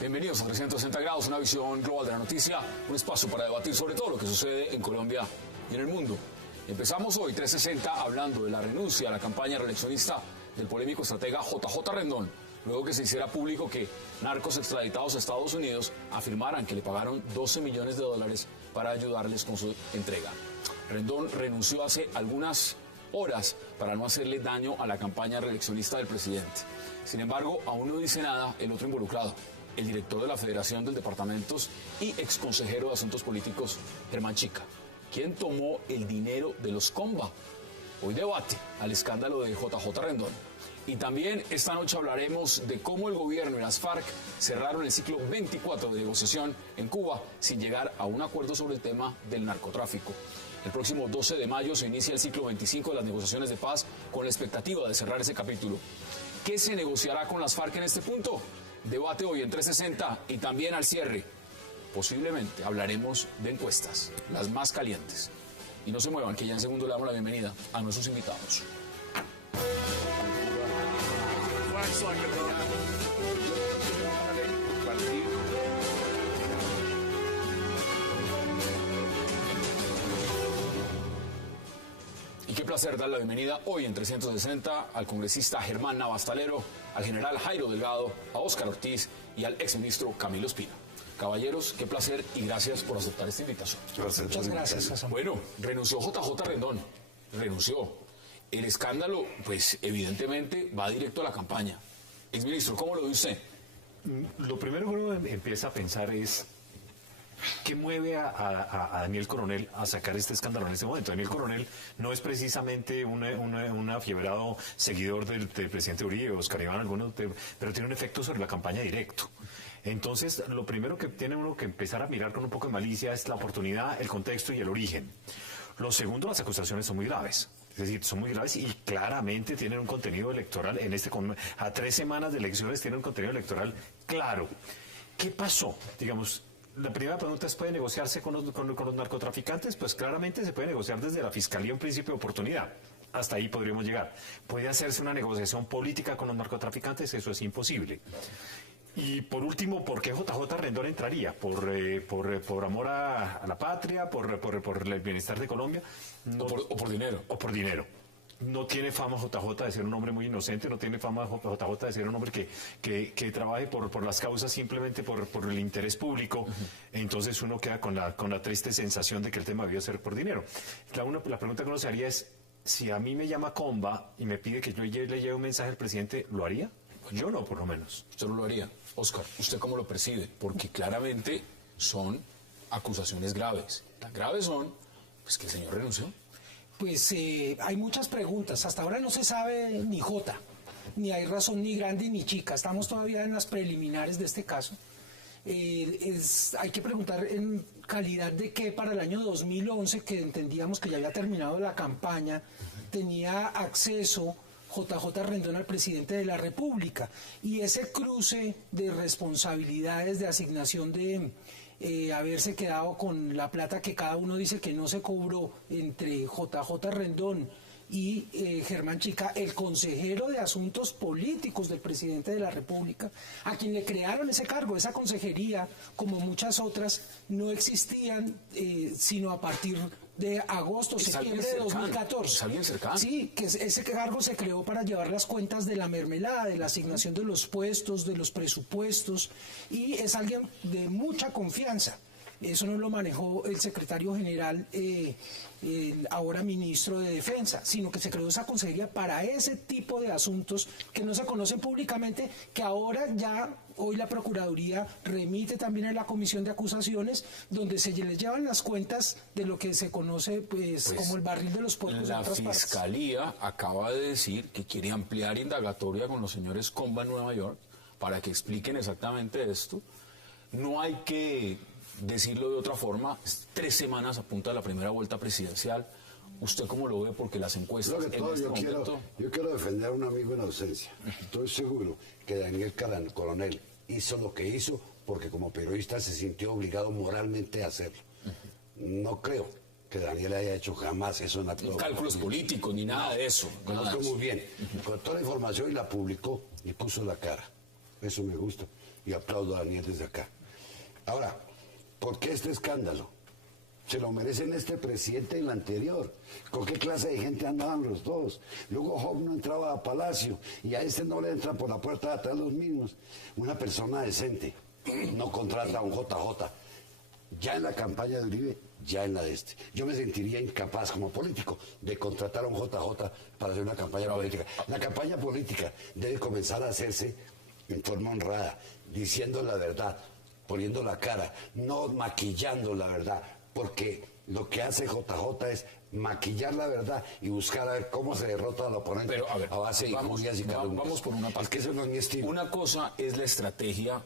Bienvenidos a 360 grados, una visión global de la noticia, un espacio para debatir sobre todo lo que sucede en Colombia y en el mundo. Empezamos hoy 360 hablando de la renuncia a la campaña reeleccionista del polémico estratega JJ Rendón, luego que se hiciera público que narcos extraditados a Estados Unidos afirmaran que le pagaron $12 millones para ayudarles con su entrega. Rendón renunció hace algunas horas para no hacerle daño a la campaña reeleccionista del presidente. Sin embargo, aún no dice nada el otro involucrado, el director de la Federación de Departamentos y exconsejero de Asuntos Políticos, Germán Chica, quien tomó el dinero de los Comba. Hoy debate al escándalo de JJ Rendón. Y también esta noche hablaremos de cómo el gobierno y las FARC cerraron el ciclo 24 de negociación en Cuba sin llegar a un acuerdo sobre el tema del narcotráfico. El próximo 12 de mayo se inicia el ciclo 25 de las negociaciones de paz con la expectativa de cerrar ese capítulo. ¿Qué se negociará con las FARC en este punto? Debate hoy en 360 y también al cierre. Posiblemente hablaremos de encuestas, las más calientes. Y no se muevan, que ya en segundo le damos la bienvenida a nuestros invitados. Y qué placer dar la bienvenida hoy en 360 al congresista Germán Navastalero, al general Jairo Delgado, a Óscar Ortiz y al exministro Camilo Espina. Caballeros, qué placer y gracias por aceptar esta invitación. Muchas gracias. Bueno, renunció JJ Rendón, renunció. El escándalo, pues evidentemente va directo a la campaña. Exministro, ¿cómo lo ve usted? Lo primero que uno empieza a pensar es ¿qué mueve a Daniel Coronel a sacar este escándalo en este momento? Daniel Coronel no es precisamente un afiebrado seguidor del presidente Uribe, Oscar Iván, algunos, pero tiene un efecto sobre la campaña directo. Entonces, lo primero que tiene uno que empezar a mirar con un poco de malicia es la oportunidad, el contexto y el origen. Lo segundo, las acusaciones son muy graves. Es decir, son muy graves y claramente tienen un contenido electoral. A 3 semanas de elecciones tienen un contenido electoral claro. ¿Qué pasó? Digamos, la primera pregunta es, ¿puede negociarse con los narcotraficantes? Pues claramente se puede negociar desde la Fiscalía un principio de oportunidad. Hasta ahí podríamos llegar. ¿Puede hacerse una negociación política con los narcotraficantes? Eso es imposible. Y por último, ¿por qué JJ Rendón entraría? ¿Por amor a la patria? ¿Por el bienestar de Colombia? No, o por dinero. O por dinero. No tiene fama JJ de ser un hombre muy inocente, no tiene fama JJ de ser un hombre que trabaje por las causas simplemente por el interés público. Entonces uno queda con la triste sensación de que el tema debió ser por dinero. La pregunta que uno se haría es, si a mí me llama Comba y me pide que yo le lleve un mensaje al presidente, ¿lo haría? Pues yo no, por lo menos. Usted no lo haría. Óscar, ¿usted cómo lo percibe? Porque claramente son acusaciones graves. Tan graves son, pues, que el señor renunció. Pues hay muchas preguntas. Hasta ahora no se sabe ni jota, ni hay razón ni grande ni chica. Estamos todavía en las preliminares de este caso. Hay que preguntar en calidad de que para el año 2011, que entendíamos que ya había terminado la campaña, tenía acceso JJ Rendón al presidente de la República, y ese cruce de responsabilidades, de asignación de haberse quedado con la plata que cada uno dice que no se cobró entre JJ Rendón y Germán Chica, el consejero de Asuntos Políticos del presidente de la República, a quien le crearon ese cargo. Esa consejería, como muchas otras, no existían sino a partir de agosto, septiembre de 2014. ¿Es alguien cercano? Sí, que ese cargo se creó para llevar las cuentas de la mermelada, de la asignación de los puestos, de los presupuestos, y es alguien de mucha confianza. Eso no lo manejó el secretario general, ahora ministro de Defensa, sino que se creó esa consejería para ese tipo de asuntos que no se conocen públicamente, que ahora ya, hoy la Procuraduría remite también a la Comisión de Acusaciones, donde se les llevan las cuentas de lo que se conoce pues como el barril de los puercos. La Fiscalía acaba de decir que quiere ampliar indagatoria con los señores Comba en Nueva York para que expliquen exactamente esto. No hay que decirlo de otra forma, 3 semanas a punta de la primera vuelta presidencial. ¿Usted cómo lo ve? Porque las encuestas yo quiero defender a un amigo en ausencia. Estoy seguro que Daniel Coronel hizo lo que hizo porque como periodista se sintió obligado moralmente a hacerlo. No creo que Daniel haya hecho jamás eso en la Cálculos políticos ni nada de eso. Conozco muy bien. Con toda la información y la publicó y puso la cara. Eso me gusta. Y aplaudo a Daniel desde acá. Ahora, ¿por qué este escándalo? Se lo merecen este presidente y el anterior. ¿Con qué clase de gente andaban los dos? Luego Job no entraba a Palacio y a este no le entran por la puerta de atrás los mismos. Una persona decente no contrata a un JJ. Ya en la campaña de Uribe, ya en la de este. Yo me sentiría incapaz como político de contratar a un JJ para hacer una campaña política. La campaña política debe comenzar a hacerse en forma honrada, diciendo la verdad, poniendo la cara, no maquillando la verdad, porque lo que hace JJ es maquillar la verdad y buscar a ver cómo se derrota al oponente. Pero, a ver, base de injurias y calumnias. Vamos por una parte. Es que eso no es mi estilo. Una cosa es la estrategia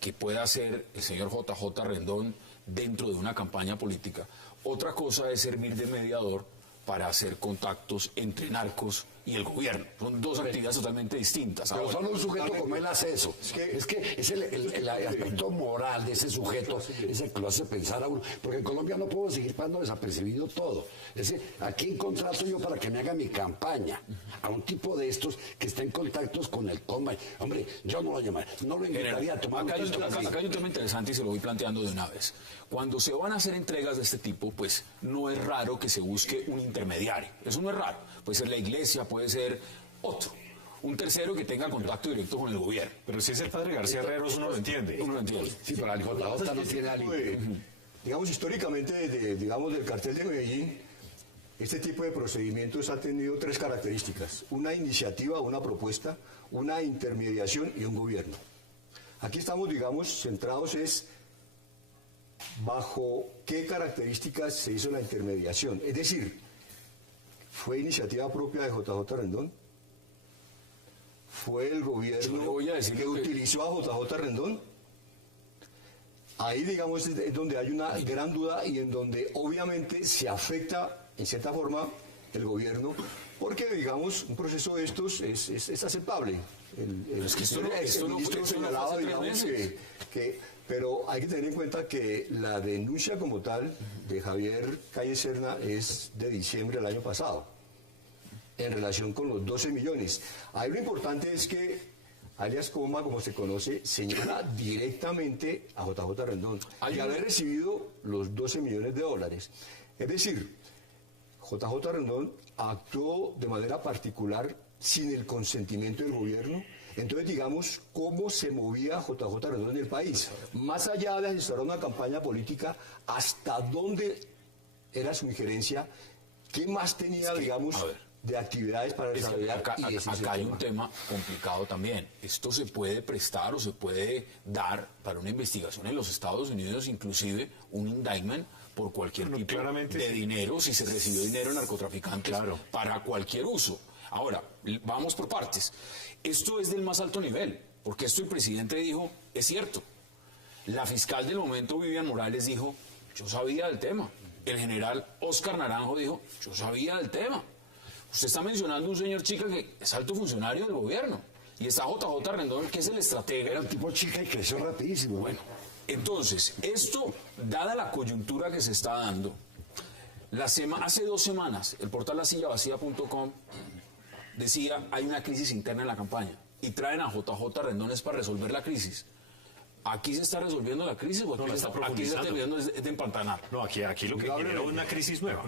que pueda hacer el señor JJ Rendón dentro de una campaña política. Otra cosa es servir de mediador para hacer contactos entre narcos y el gobierno. Son dos actividades totalmente distintas. Pero Ahora, solo un sujeto como él hace eso. Es que es el aspecto moral de ese sujeto, es el que lo hace pensar a uno. Porque en Colombia no puedo seguir pasando desapercibido todo. Es decir, ¿a quién contrato yo para que me haga mi campaña? A un tipo de estos que está en contactos con el Combine. Hombre, yo no lo llamaría, no lo invitaría a tomar acá hay, un tinto así. acá hay un tema interesante y se lo voy planteando de una vez. Cuando se van a hacer entregas de este tipo, pues no es raro que se busque un intermediario. Eso no es raro. Puede ser la iglesia, puede ser otro. Un tercero que tenga contacto directo con el gobierno. Pero si es el padre García Herreros, uno lo entiende. Uno lo entiende. Sí, pero el JJ no tiene alguien. Digamos, históricamente, digamos, del cartel de Medellín, este tipo de procedimientos ha tenido tres características: una iniciativa, una propuesta, una intermediación y un gobierno. Aquí estamos, digamos, centrados es bajo qué características se hizo la intermediación. Es decir, ¿fue iniciativa propia de JJ Rendón? ¿Fue el gobierno que utilizó a JJ Rendón? Ahí, digamos, es donde hay una gran duda y en donde obviamente se afecta, en cierta forma, el gobierno, porque, digamos, un proceso de estos es aceptable. Es que esto el ministro señalaba, digamos, pero hay que tener en cuenta que la denuncia como tal de Javier Calle Serna es de diciembre del año pasado, en relación con los 12 millones. Ahí lo importante es que alias Coma, como se conoce, señala directamente a JJ Rendón y haber recibido los 12 millones de dólares. Es decir, JJ Rendón actuó de manera particular sin el consentimiento del gobierno. Entonces, digamos, cómo se movía JJ Rendón en el país. Más allá de asesorar una campaña política, hasta dónde era su injerencia, qué más tenía, digamos, de actividades para desarrollar. Acá hay un tema complicado también. Esto se puede prestar o se puede dar para una investigación en los Estados Unidos, inclusive un indictment por cualquier tipo de dinero, si se recibió dinero de narcotraficantes para cualquier uso. Ahora, vamos por partes. Esto es del más alto nivel, porque esto el presidente dijo, es cierto. La fiscal del momento, Vivian Morales, dijo, yo sabía del tema. El general Oscar Naranjo dijo, yo sabía del tema. Usted está mencionando un señor chica que es alto funcionario del gobierno. Y está JJ Rendón, que es el estratega. Era un tipo chica y creció rapidísimo. Bueno, entonces, esto, dada la coyuntura que se está dando, hace 2 semanas, el portal lasillavacía.com decía, hay una crisis interna en la campaña y traen a JJ Rendones para resolver la crisis. ¿Aquí se está resolviendo la crisis o aquí se está terminando de empantanar? No, aquí lo que genera una crisis nueva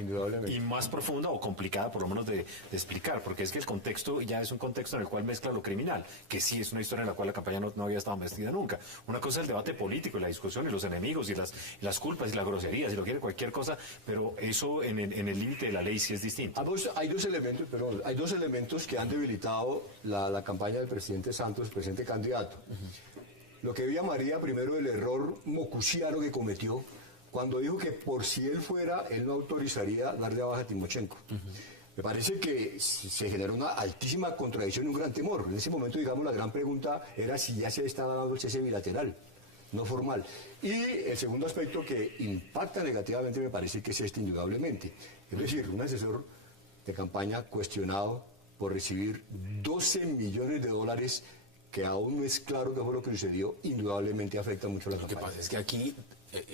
y más profunda o complicada, por lo menos de explicar, porque es que el contexto ya es un contexto en el cual mezcla lo criminal, que sí es una historia en la cual la campaña no había estado metida nunca. Una cosa es el debate político y la discusión y los enemigos y las culpas y las groserías, si lo quiere cualquier cosa, pero eso en el límite de la ley sí es distinto. Hay dos elementos que han debilitado la campaña del presidente Santos, el presidente candidato. Lo que yo llamaría primero el error mocusiano que cometió cuando dijo que por si él fuera, él no autorizaría darle de baja a Timochenko. Me parece que se generó una altísima contradicción y un gran temor. En ese momento, digamos, la gran pregunta era si ya se estaba dando el cese bilateral, no formal. Y el segundo aspecto que impacta negativamente me parece que es este, indudablemente. Es decir, un asesor de campaña cuestionado por recibir 12 millones de dólares que aún no es claro qué fue lo que sucedió, indudablemente afecta mucho a la campaña. Lo que pasa es que aquí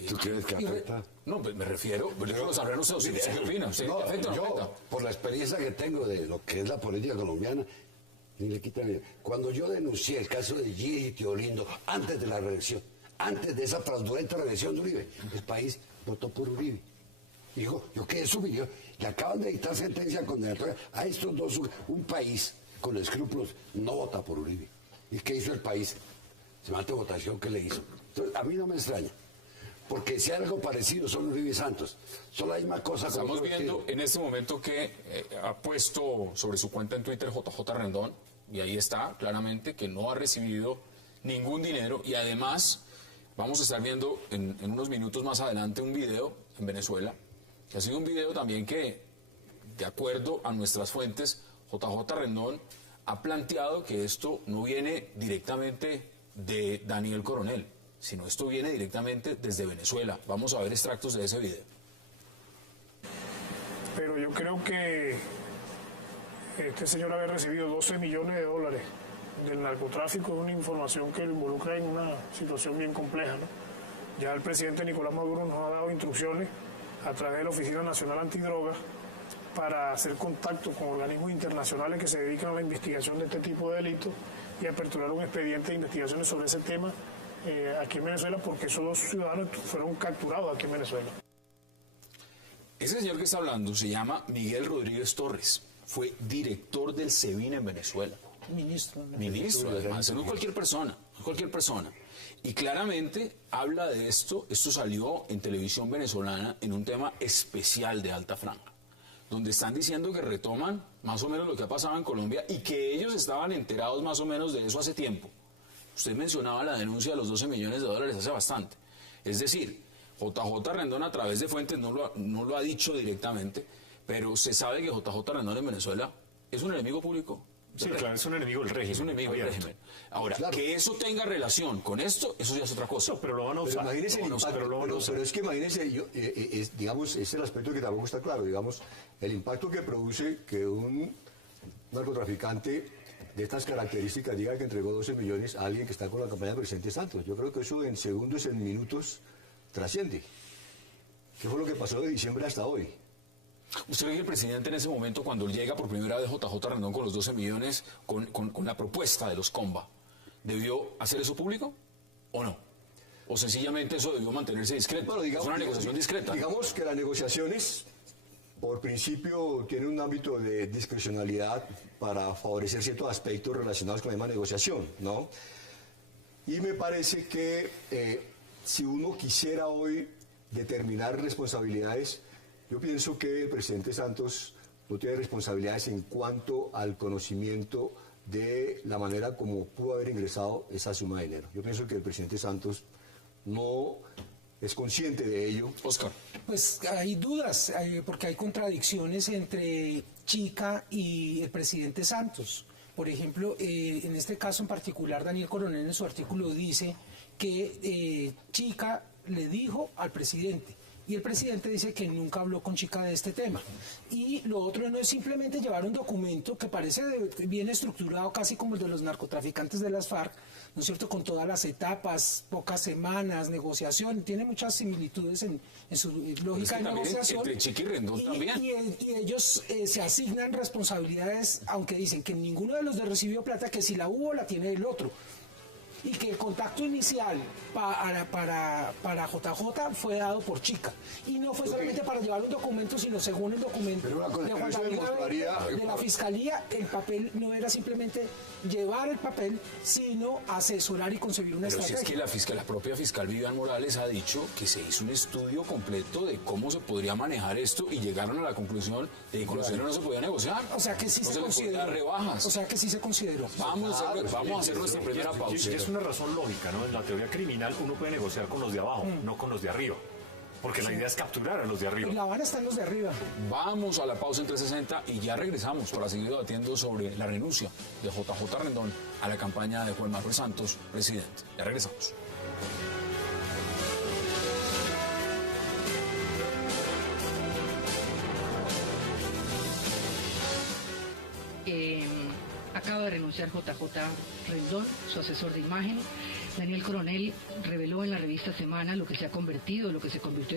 ¿Tú crees que afecta? No, me refiero, los arrenos, ¿qué opinan? ¿Usted No, afecta o no afecta? por la experiencia que tengo de lo que es la política colombiana, ni le quitan ni... Cuando yo denuncié el caso de Gigi y Teolindo, antes de la reelección, antes de esa fraudulenta reelección de Uribe, el país votó por Uribe. Dijo, yo quedé subido, y acaban de dictar sentencia condenatoria a estos dos, un país con escrúpulos no vota por Uribe. ¿Y qué hizo el país? Semejante votación, ¿qué le hizo? Entonces, a mí no me extraña. Porque si algo parecido son Uribe y Santos, son la misma cosa. Estamos viendo en este momento que ha puesto sobre su cuenta en Twitter JJ Rendón, y ahí está claramente que no ha recibido ningún dinero, y además vamos a estar viendo en unos minutos más adelante un video en Venezuela, que ha sido un video también que, de acuerdo a nuestras fuentes, JJ Rendón ha planteado que esto no viene directamente de Daniel Coronel, sino esto viene directamente desde Venezuela. Vamos a ver extractos de ese video. Pero yo creo que este señor haber recibido 12 millones de dólares del narcotráfico es una información que lo involucra en una situación bien compleja, ¿no? Ya el presidente Nicolás Maduro nos ha dado instrucciones a través de la Oficina Nacional Antidrogas para hacer contacto con organismos internacionales que se dedican a la investigación de este tipo de delitos y aperturar un expediente de investigaciones sobre ese tema aquí en Venezuela, porque esos dos ciudadanos fueron capturados aquí en Venezuela. Ese señor que está hablando se llama Miguel Rodríguez Torres. Fue director del SEBIN en Venezuela. Ministro, además, no cualquier persona, cualquier persona. Y claramente habla de esto salió en televisión venezolana en un tema especial de alta franja, donde están diciendo que retoman más o menos lo que ha pasado en Colombia y que ellos estaban enterados más o menos de eso hace tiempo. Usted mencionaba la denuncia de los 12 millones de dólares hace bastante. Es decir, JJ Rendón a través de fuentes no lo ha dicho directamente, pero se sabe que JJ Rendón en Venezuela es un enemigo público. Sí, claro, es un enemigo del régimen. Es un enemigo del régimen. Ahora, claro, que eso tenga relación con esto, eso ya es otra cosa. No, pero lo van a usar. Pero imagínense el impacto, pero es que imagínense, digamos, es el aspecto que tampoco está claro, digamos, el impacto que produce que un narcotraficante de estas características diga que entregó 12 millones a alguien que está con la campaña del presidente Santos. Yo creo que eso en segundos, en minutos, trasciende. ¿Qué fue lo que pasó de diciembre hasta hoy? ¿Usted ve que el presidente en ese momento, cuando llega por primera vez JJ Rendón con los 12 millones, con la propuesta de los Comba, debió hacer eso público o no? ¿O sencillamente eso debió mantenerse discreto? Bueno, digamos, es una negociación discreta. Digamos que las negociaciones, por principio, tienen un ámbito de discrecionalidad para favorecer ciertos aspectos relacionados con la misma negociación, ¿no? Y me parece que si uno quisiera hoy determinar responsabilidades, yo pienso que el presidente Santos no tiene responsabilidades en cuanto al conocimiento de la manera como pudo haber ingresado esa suma de dinero. Yo pienso que el presidente Santos no es consciente de ello. Oscar. Pues hay dudas, porque hay contradicciones entre Chica y el presidente Santos. Por ejemplo, en este caso en particular, Daniel Coronel en su artículo dice que Chica le dijo al presidente, y el presidente dice que nunca habló con Chica de este tema. Y lo otro no es simplemente llevar un documento que parece bien estructurado, casi como el de los narcotraficantes de las FARC, ¿no es cierto?, con todas las etapas, pocas semanas, negociación, tiene muchas similitudes en su lógica de negociación. Entre Chica y Rendón también. Y ellos se asignan responsabilidades, aunque dicen que ninguno de los recibió plata, que si la hubo, la tiene el otro. Y que el contacto inicial para JJ fue dado por Chica. Y no fue solamente para llevar un documento, sino según el documento de Juan David de la Fiscalía, el papel no era simplemente llevar el papel, sino asesorar y concebir una estrategia. Si es que la propia fiscal Vivian Morales ha dicho que se hizo un estudio completo de cómo se podría manejar esto y llegaron a la conclusión de que con los no se podía negociar. O sea que sí no se consideró. Rebajas. O sea que sí se consideró. Vamos a hacer nuestra primera pausa. Es una razón lógica, ¿no? En la teoría criminal uno puede negociar con los de abajo, no con los de arriba. Porque la idea es capturar a los de arriba. Y La Habana están los de arriba. Vamos a la pausa en 360 y ya regresamos para seguir debatiendo sobre la renuncia de JJ Rendón a la campaña de Juan Manuel Santos, presidente. Ya regresamos. Acaba de renunciar JJ Rendón, su asesor de imagen. Daniel Coronel reveló en la revista Semana lo que se convirtió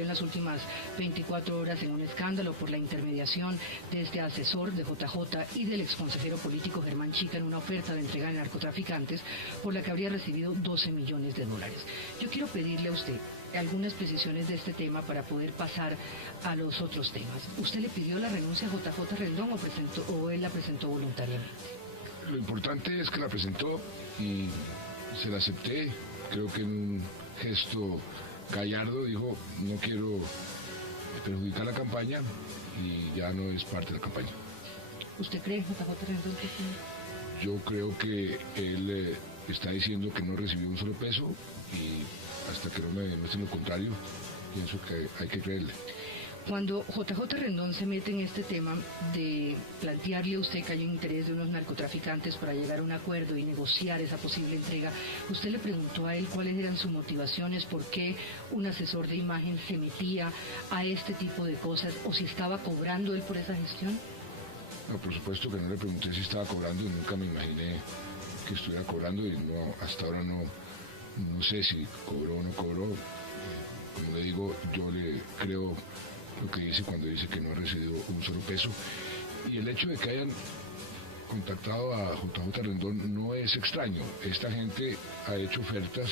en las últimas 24 horas en un escándalo por la intermediación de este asesor de JJ y del exconsejero político Germán Chica en una oferta de entrega a narcotraficantes por la que habría recibido 12 millones de dólares. Yo quiero pedirle a usted algunas precisiones de este tema para poder pasar a los otros temas. ¿Usted le pidió la renuncia a JJ Rendón o él la presentó voluntariamente? Lo importante es que la presentó y se la acepté. Creo que en un gesto gallardo dijo: no quiero perjudicar la campaña, y ya no es parte de la campaña. ¿Usted cree, JJ Rendón, que Yo creo que él está diciendo que no recibió un solo peso, y hasta que no me demuestren lo contrario, pienso que hay que creerle. Cuando JJ Rendón se mete en este tema de plantearle a usted que hay un interés de unos narcotraficantes para llegar a un acuerdo y negociar esa posible entrega, ¿usted le preguntó a él cuáles eran sus motivaciones, por qué un asesor de imagen se metía a este tipo de cosas, o si estaba cobrando él por esa gestión? No, por supuesto que no le pregunté si estaba cobrando, nunca me imaginé que estuviera cobrando, y no, hasta ahora no sé si cobró o no cobró. Como le digo, yo le creo lo que dice cuando dice que no ha recibido un solo peso. Y el hecho de que hayan contactado a JJ Rendón no es extraño. Esta gente ha hecho ofertas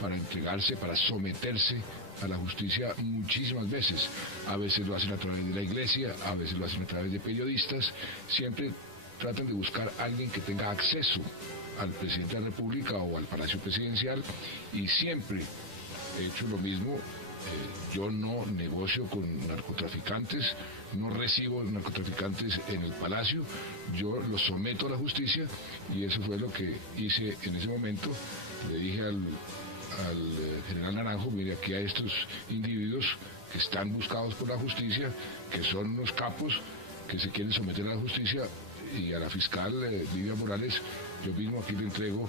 para entregarse, para someterse a la justicia muchísimas veces. A veces lo hacen a través de la iglesia, a veces lo hacen a través de periodistas. Siempre tratan de buscar a alguien que tenga acceso al presidente de la República o al Palacio Presidencial, y siempre he hecho lo mismo. Yo no negocio con narcotraficantes, no recibo narcotraficantes en el Palacio, yo los someto a la justicia, y eso fue lo que hice en ese momento. Le dije al general Naranjo: mire, aquí hay estos individuos que están buscados por la justicia, que son unos capos que se quieren someter a la justicia, y a la fiscal Lidia Morales yo mismo aquí le entrego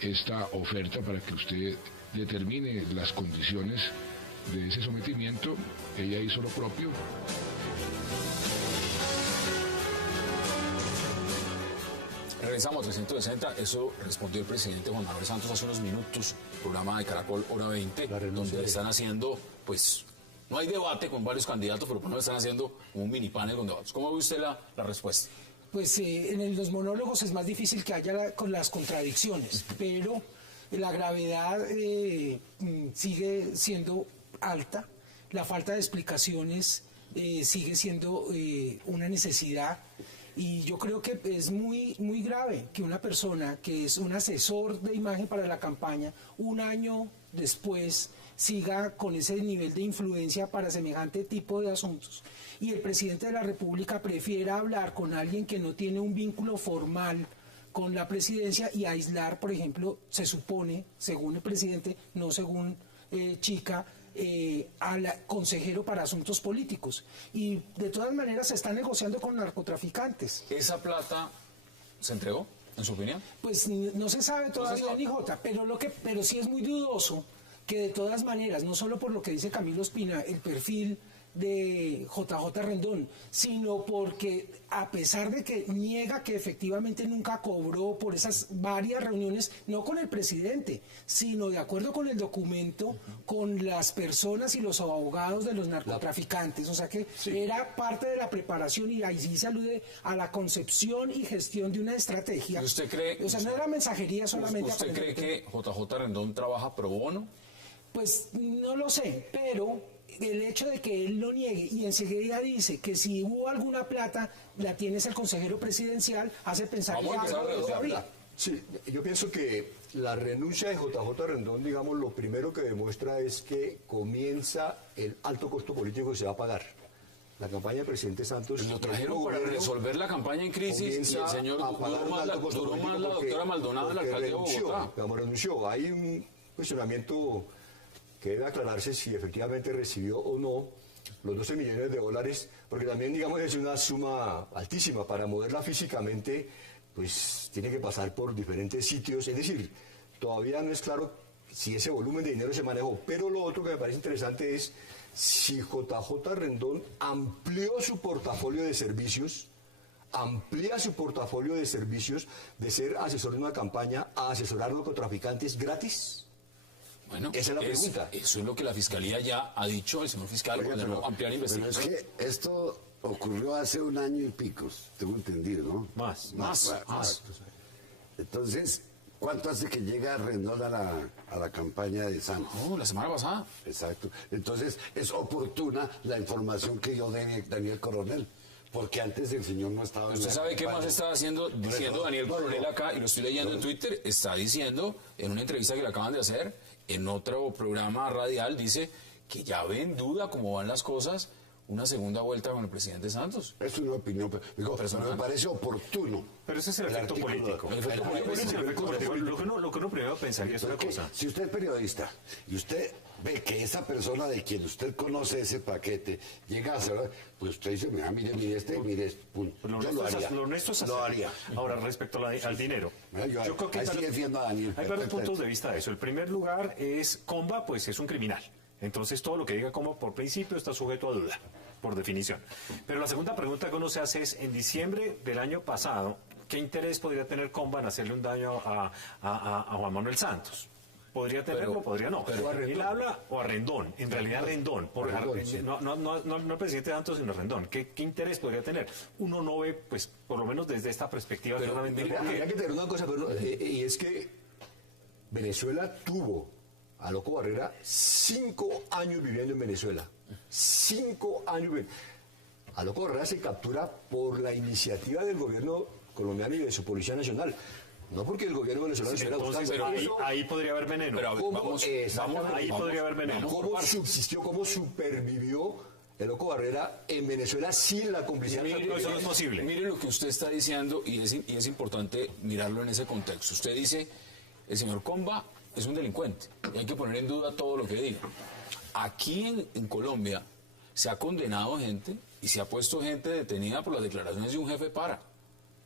esta oferta para que usted determine las condiciones de ese sometimiento. Ella hizo lo propio. Regresamos a 360, eso respondió el presidente Juan Manuel Santos hace unos minutos, programa de Caracol Hora 20, donde están haciendo, pues, no hay debate con varios candidatos, pero por lo menos están haciendo un mini panel con debates. ¿Cómo ve usted la respuesta? Pues en los monólogos es más difícil que haya con las contradicciones, pero la gravedad sigue siendo alta, la falta de explicaciones sigue siendo una necesidad, y yo creo que es muy grave que una persona que es un asesor de imagen para la campaña, un año después siga con ese nivel de influencia para semejante tipo de asuntos, y el presidente de la República prefiera hablar con alguien que no tiene un vínculo formal con la presidencia y aislar, por ejemplo, se supone, según el presidente, no según Chica, al consejero para asuntos políticos. Y de todas maneras se está negociando con narcotraficantes. ¿Esa plata se entregó, en su opinión? Pues no se sabe todavía, ni Jota, pero sí es muy dudoso que de todas maneras, no solo por lo que dice Camilo Espina, el perfil de JJ Rendón, sino porque a pesar de que niega que efectivamente nunca cobró por esas varias reuniones, no con el presidente, sino de acuerdo con el documento, con las personas y los abogados de los narcotraficantes, o sea que era parte de la preparación, y ahí sí se alude a la concepción y gestión de una estrategia. ¿Usted cree? O sea, no era mensajería solamente. ¿Usted cree que JJ Rendón trabaja pro bono? Pues no lo sé, pero el hecho de que él lo niegue y enseguida dice que si hubo alguna plata, la tienes el consejero presidencial, hace pensar que algo habría. Sí, yo pienso que la renuncia de JJ Rendón, digamos, lo primero que demuestra es que comienza el alto costo político que se va a pagar. La campaña del presidente Santos... Lo trajeron para resolver la campaña en crisis, y el señor duró más la doctora Maldonado en la alcaldía de Bogotá. Renunció. Hay un cuestionamiento que debe aclararse si efectivamente recibió o no los 12 millones de dólares, porque también, digamos, es una suma altísima. Para moverla físicamente, pues tiene que pasar por diferentes sitios, es decir, todavía no es claro si ese volumen de dinero se manejó. Pero lo otro que me parece interesante es si JJ Rendón amplió su portafolio de servicios amplía su portafolio de servicios de ser asesor de una campaña a asesorar a narcotraficantes gratis? Bueno, esa es la pregunta. Eso es lo que la Fiscalía ya ha dicho, el señor fiscal, Oiga, ordenó ampliar pero es investigación. que esto ocurrió hace 1 año y pico, tengo entendido, ¿no? Más. Entonces, ¿cuánto hace que llega Rendón a la campaña de Santos? No, la semana pasada. Exacto. Entonces, es oportuna la información que dio Daniel Coronel, porque antes el señor no estaba en ¿Usted la sabe qué campaña. más está diciendo Daniel Coronel acá? Y lo estoy leyendo en Twitter. Está diciendo, en una entrevista que le acaban de hacer, en otro programa radial, dice que ya ve en duda cómo van las cosas una segunda vuelta con el presidente Santos. Es una opinión, pero me parece oportuno. Pero ese es el efecto artículo- político. El efecto político. Ese es el efecto político. Lo que uno primero pensaría es una Porque cosa. si usted es periodista y usted ve que esa persona de quien usted conoce ese paquete llega a hacer, pues usted dice, mira, mire este, punto. Lo Yo lo haría. honesto es Lo hacer. haría. Ahora, respecto al dinero. Mira, yo creo que ahí sí defiendo a Daniel. hay varios puntos de vista de eso. El primer lugar es Comba, pues es un criminal. Entonces todo lo que diga Comba por principio está sujeto a duda, por definición. Pero la segunda pregunta que uno se hace es, en diciembre del año pasado, ¿qué interés podría tener Comba en hacerle un daño a Juan Manuel Santos? ¿Podría tenerlo? Podría no. Él habla, o a Rendón, en realidad Rendón, no el presidente Santos, sino Rendón. ¿Qué interés podría tener? Uno no ve, pues, por lo menos desde esta perspectiva, claramente. Habría que tener una cosa, y es que Venezuela tuvo a Loco Barrera 5 años viviendo en Venezuela. 5 años. A Loco Barrera se captura por la iniciativa del gobierno colombiano y de su Policía Nacional. No porque el gobierno venezolano estuviera Entonces, buscando. pero ahí podría haber veneno. Pero a ver, Ahí podría haber veneno. ¿Cómo subsistió, cómo supervivió el Loco Barrera en Venezuela sin la complicidad? No, eso no es posible. Mire lo que usted está diciendo y es importante mirarlo en ese contexto. Usted dice, el señor Comba es un delincuente y hay que poner en duda todo lo que diga. Aquí en Colombia se ha condenado gente y se ha puesto gente detenida por las declaraciones de un jefe para.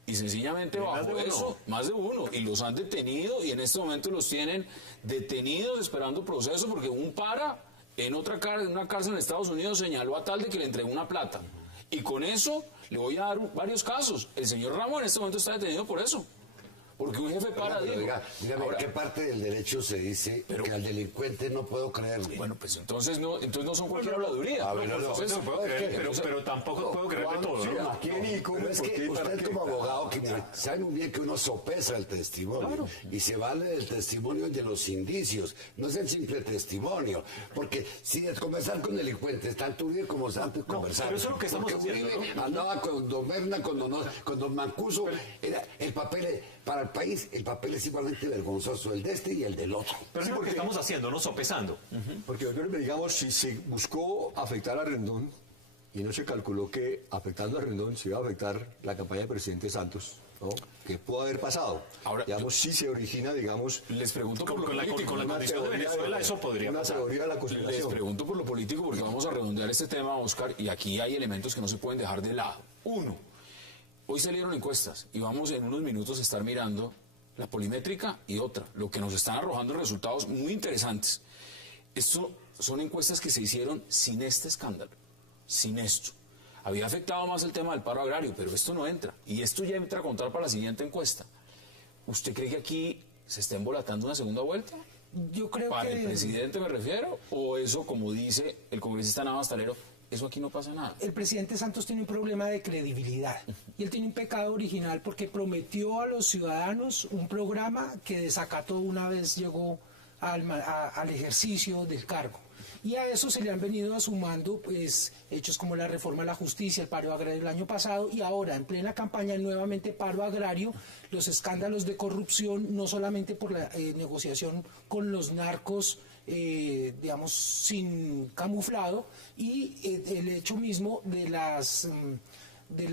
Y sencillamente bajo eso, más de uno. Y los han detenido y en este momento los tienen detenidos esperando proceso porque un para en una cárcel en Estados Unidos señaló a tal de que le entregó una plata. Y con eso le voy a dar varios casos. El señor Ramos en este momento está detenido por eso. Porque un jefe para, Pero, digo. oiga, dígame, Ahora, ¿en qué parte del derecho se dice que al delincuente no puedo creerle? bueno, pues entonces no son cualquier habladuría. A ver, no, Eso puedo creer, pero tampoco puedo creerle todo, Sí, ¿no? ¿a quién y cómo? Pero es ¿Por que qué? ¿Para usted qué? como abogado que sabe muy bien que uno sopesa el testimonio y se vale del testimonio y de los indicios, no es el simple testimonio, porque si es conversar con delincuentes, tanto Uribe como Santos conversaron. pero eso es lo que estamos Porque haciendo, Uribe andaba con don Berna, con don Mancuso, era el papel para el país, el papel es igualmente vergonzoso, el de este y el del otro. Pero es lo que estamos haciendo, ¿no? Sopesando. Porque digamos, si se buscó afectar a Rendón y no se calculó que afectando a Rendón se iba a afectar la campaña del presidente Santos, ¿no? ¿Qué pudo haber pasado? Ahora, digamos, si se origina, digamos, Les pregunto por lo Con la político. condición de Venezuela eso podría una pasar. teoría de la Les conspiración. pregunto por lo político porque vamos a redondear este tema, Oscar, y aquí hay elementos que no se pueden dejar de lado. Uno, hoy salieron encuestas y vamos en unos minutos a estar mirando la polimétrica y otra, lo que nos están arrojando resultados muy interesantes. Esto son encuestas que se hicieron sin este escándalo, sin esto. Había afectado más el tema del paro agrario, pero esto no entra. Y esto ya entra a contar para la siguiente encuesta. ¿Usted cree que aquí se está embolatando una segunda vuelta? Yo creo ¿Para que el presidente me refiero? ¿O eso, como dice el congresista Navas Talero, eso aquí no pasa nada? el presidente Santos tiene un problema de credibilidad y él tiene un pecado original porque prometió a los ciudadanos un programa que desacató una vez llegó al ejercicio del cargo. Y a eso se le han venido sumando pues, hechos como la reforma a la justicia, el paro agrario del año pasado y ahora en plena campaña nuevamente paro agrario, los escándalos de corrupción, no solamente por la negociación con los narcos, digamos, sin camuflado, y el hecho mismo de las... de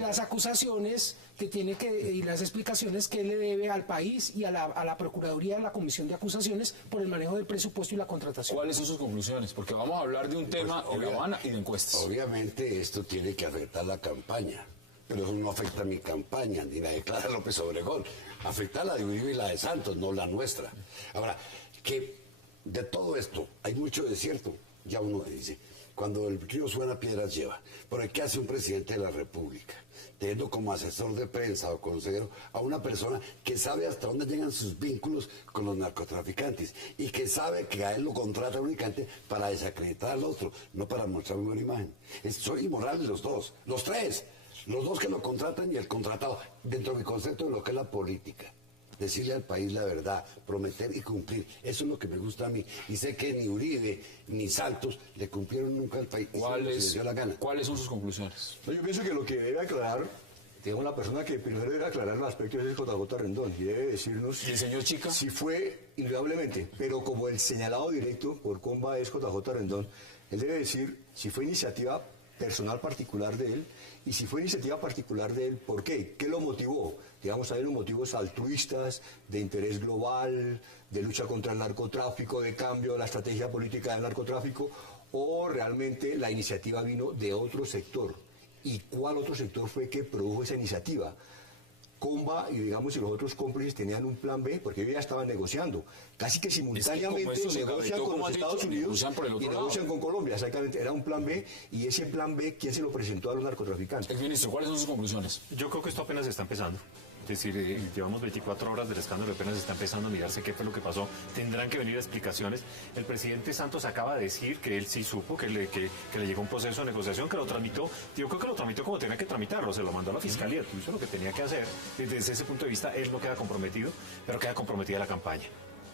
las acusaciones que tiene y las explicaciones que le debe al país y a la Procuraduría, a la Comisión de Acusaciones por el manejo del presupuesto y la contratación. ¿Cuáles son sus conclusiones? Porque vamos a hablar de un tema de La Habana y de encuestas. Obviamente esto tiene que afectar la campaña, pero eso no afecta a mi campaña, ni la de Clara López Obregón. Afecta a la de Uribe y la de Santos, no la nuestra. Ahora, que de todo esto hay mucho desierto. ya uno dice, cuando el río suena, piedras lleva. Pero ¿qué hace un presidente de la República? Teniendo como asesor de prensa o consejero a una persona que sabe hasta dónde llegan sus vínculos con los narcotraficantes y que sabe que a él lo contrata únicamente para desacreditar al otro, no para mostrar una buena imagen. Son inmorales los dos, los tres, los dos que lo contratan y el contratado, dentro de mi concepto de lo que es la política. Decirle al país la verdad, prometer y cumplir. Eso es lo que me gusta a mí. Y sé que ni Uribe ni Santos le cumplieron nunca al país. ¿Cuáles son sus conclusiones? No, yo pienso que lo que debe aclarar, digamos, la persona que primero debe aclarar los aspectos es JJ Rendón y debe decirnos... ¿Y el señor Chica? Si fue, indudablemente, pero como el señalado directo por Comba es JJ Rendón, él debe decir si fue iniciativa personal particular de él y si fue iniciativa particular de él, ¿por qué? ¿Qué lo motivó? Digamos, hay unos motivos altruistas, de interés global, de lucha contra el narcotráfico, de cambio de la estrategia política del narcotráfico, o realmente la iniciativa vino de otro sector. ¿Y cuál otro sector fue que produjo esa iniciativa? Comba y digamos y los otros cómplices tenían un plan B porque ellos ya estaban negociando. Casi que simultáneamente negocian con los Estados Unidos y negocian con Colombia. Exactamente, era un plan B y ese plan B, ¿quién se lo presentó a los narcotraficantes? Exministro, ¿cuáles son sus conclusiones? Yo creo que esto apenas está empezando. Es decir, llevamos 24 horas del escándalo, apenas está empezando a mirarse qué fue lo que pasó. Tendrán que venir explicaciones. El presidente Santos acaba de decir que él sí supo, que le llegó un proceso de negociación, que lo tramitó. Yo creo que lo tramitó como tenía que tramitarlo, se lo mandó a la fiscalía, hizo lo que tenía que hacer. Desde ese punto de vista, él no queda comprometido, pero queda comprometida la campaña.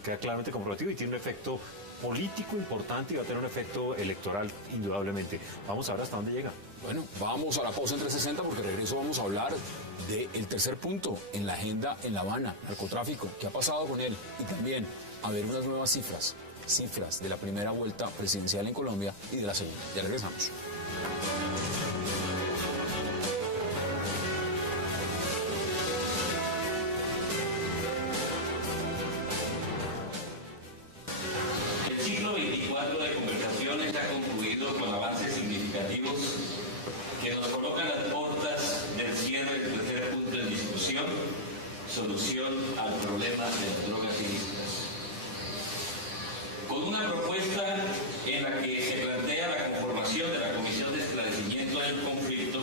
Queda claramente comprometido y tiene un efecto político importante y va a tener un efecto electoral, indudablemente. Vamos a ver hasta dónde llega. Bueno, vamos a la pausa en 360 porque regreso vamos a hablar del tercer punto en la agenda en La Habana, narcotráfico, qué ha pasado con él y también a ver unas nuevas cifras de la primera vuelta presidencial en Colombia y de la segunda. Ya regresamos. El ciclo 24 de conversaciones ha concluido con avances significativos que nos colocan a las puertas del cierre del tercer punto de discusión, solución al problema de las drogas ilícitas. Con una propuesta en la que se plantea la conformación de la Comisión de Esclarecimiento del Conflicto,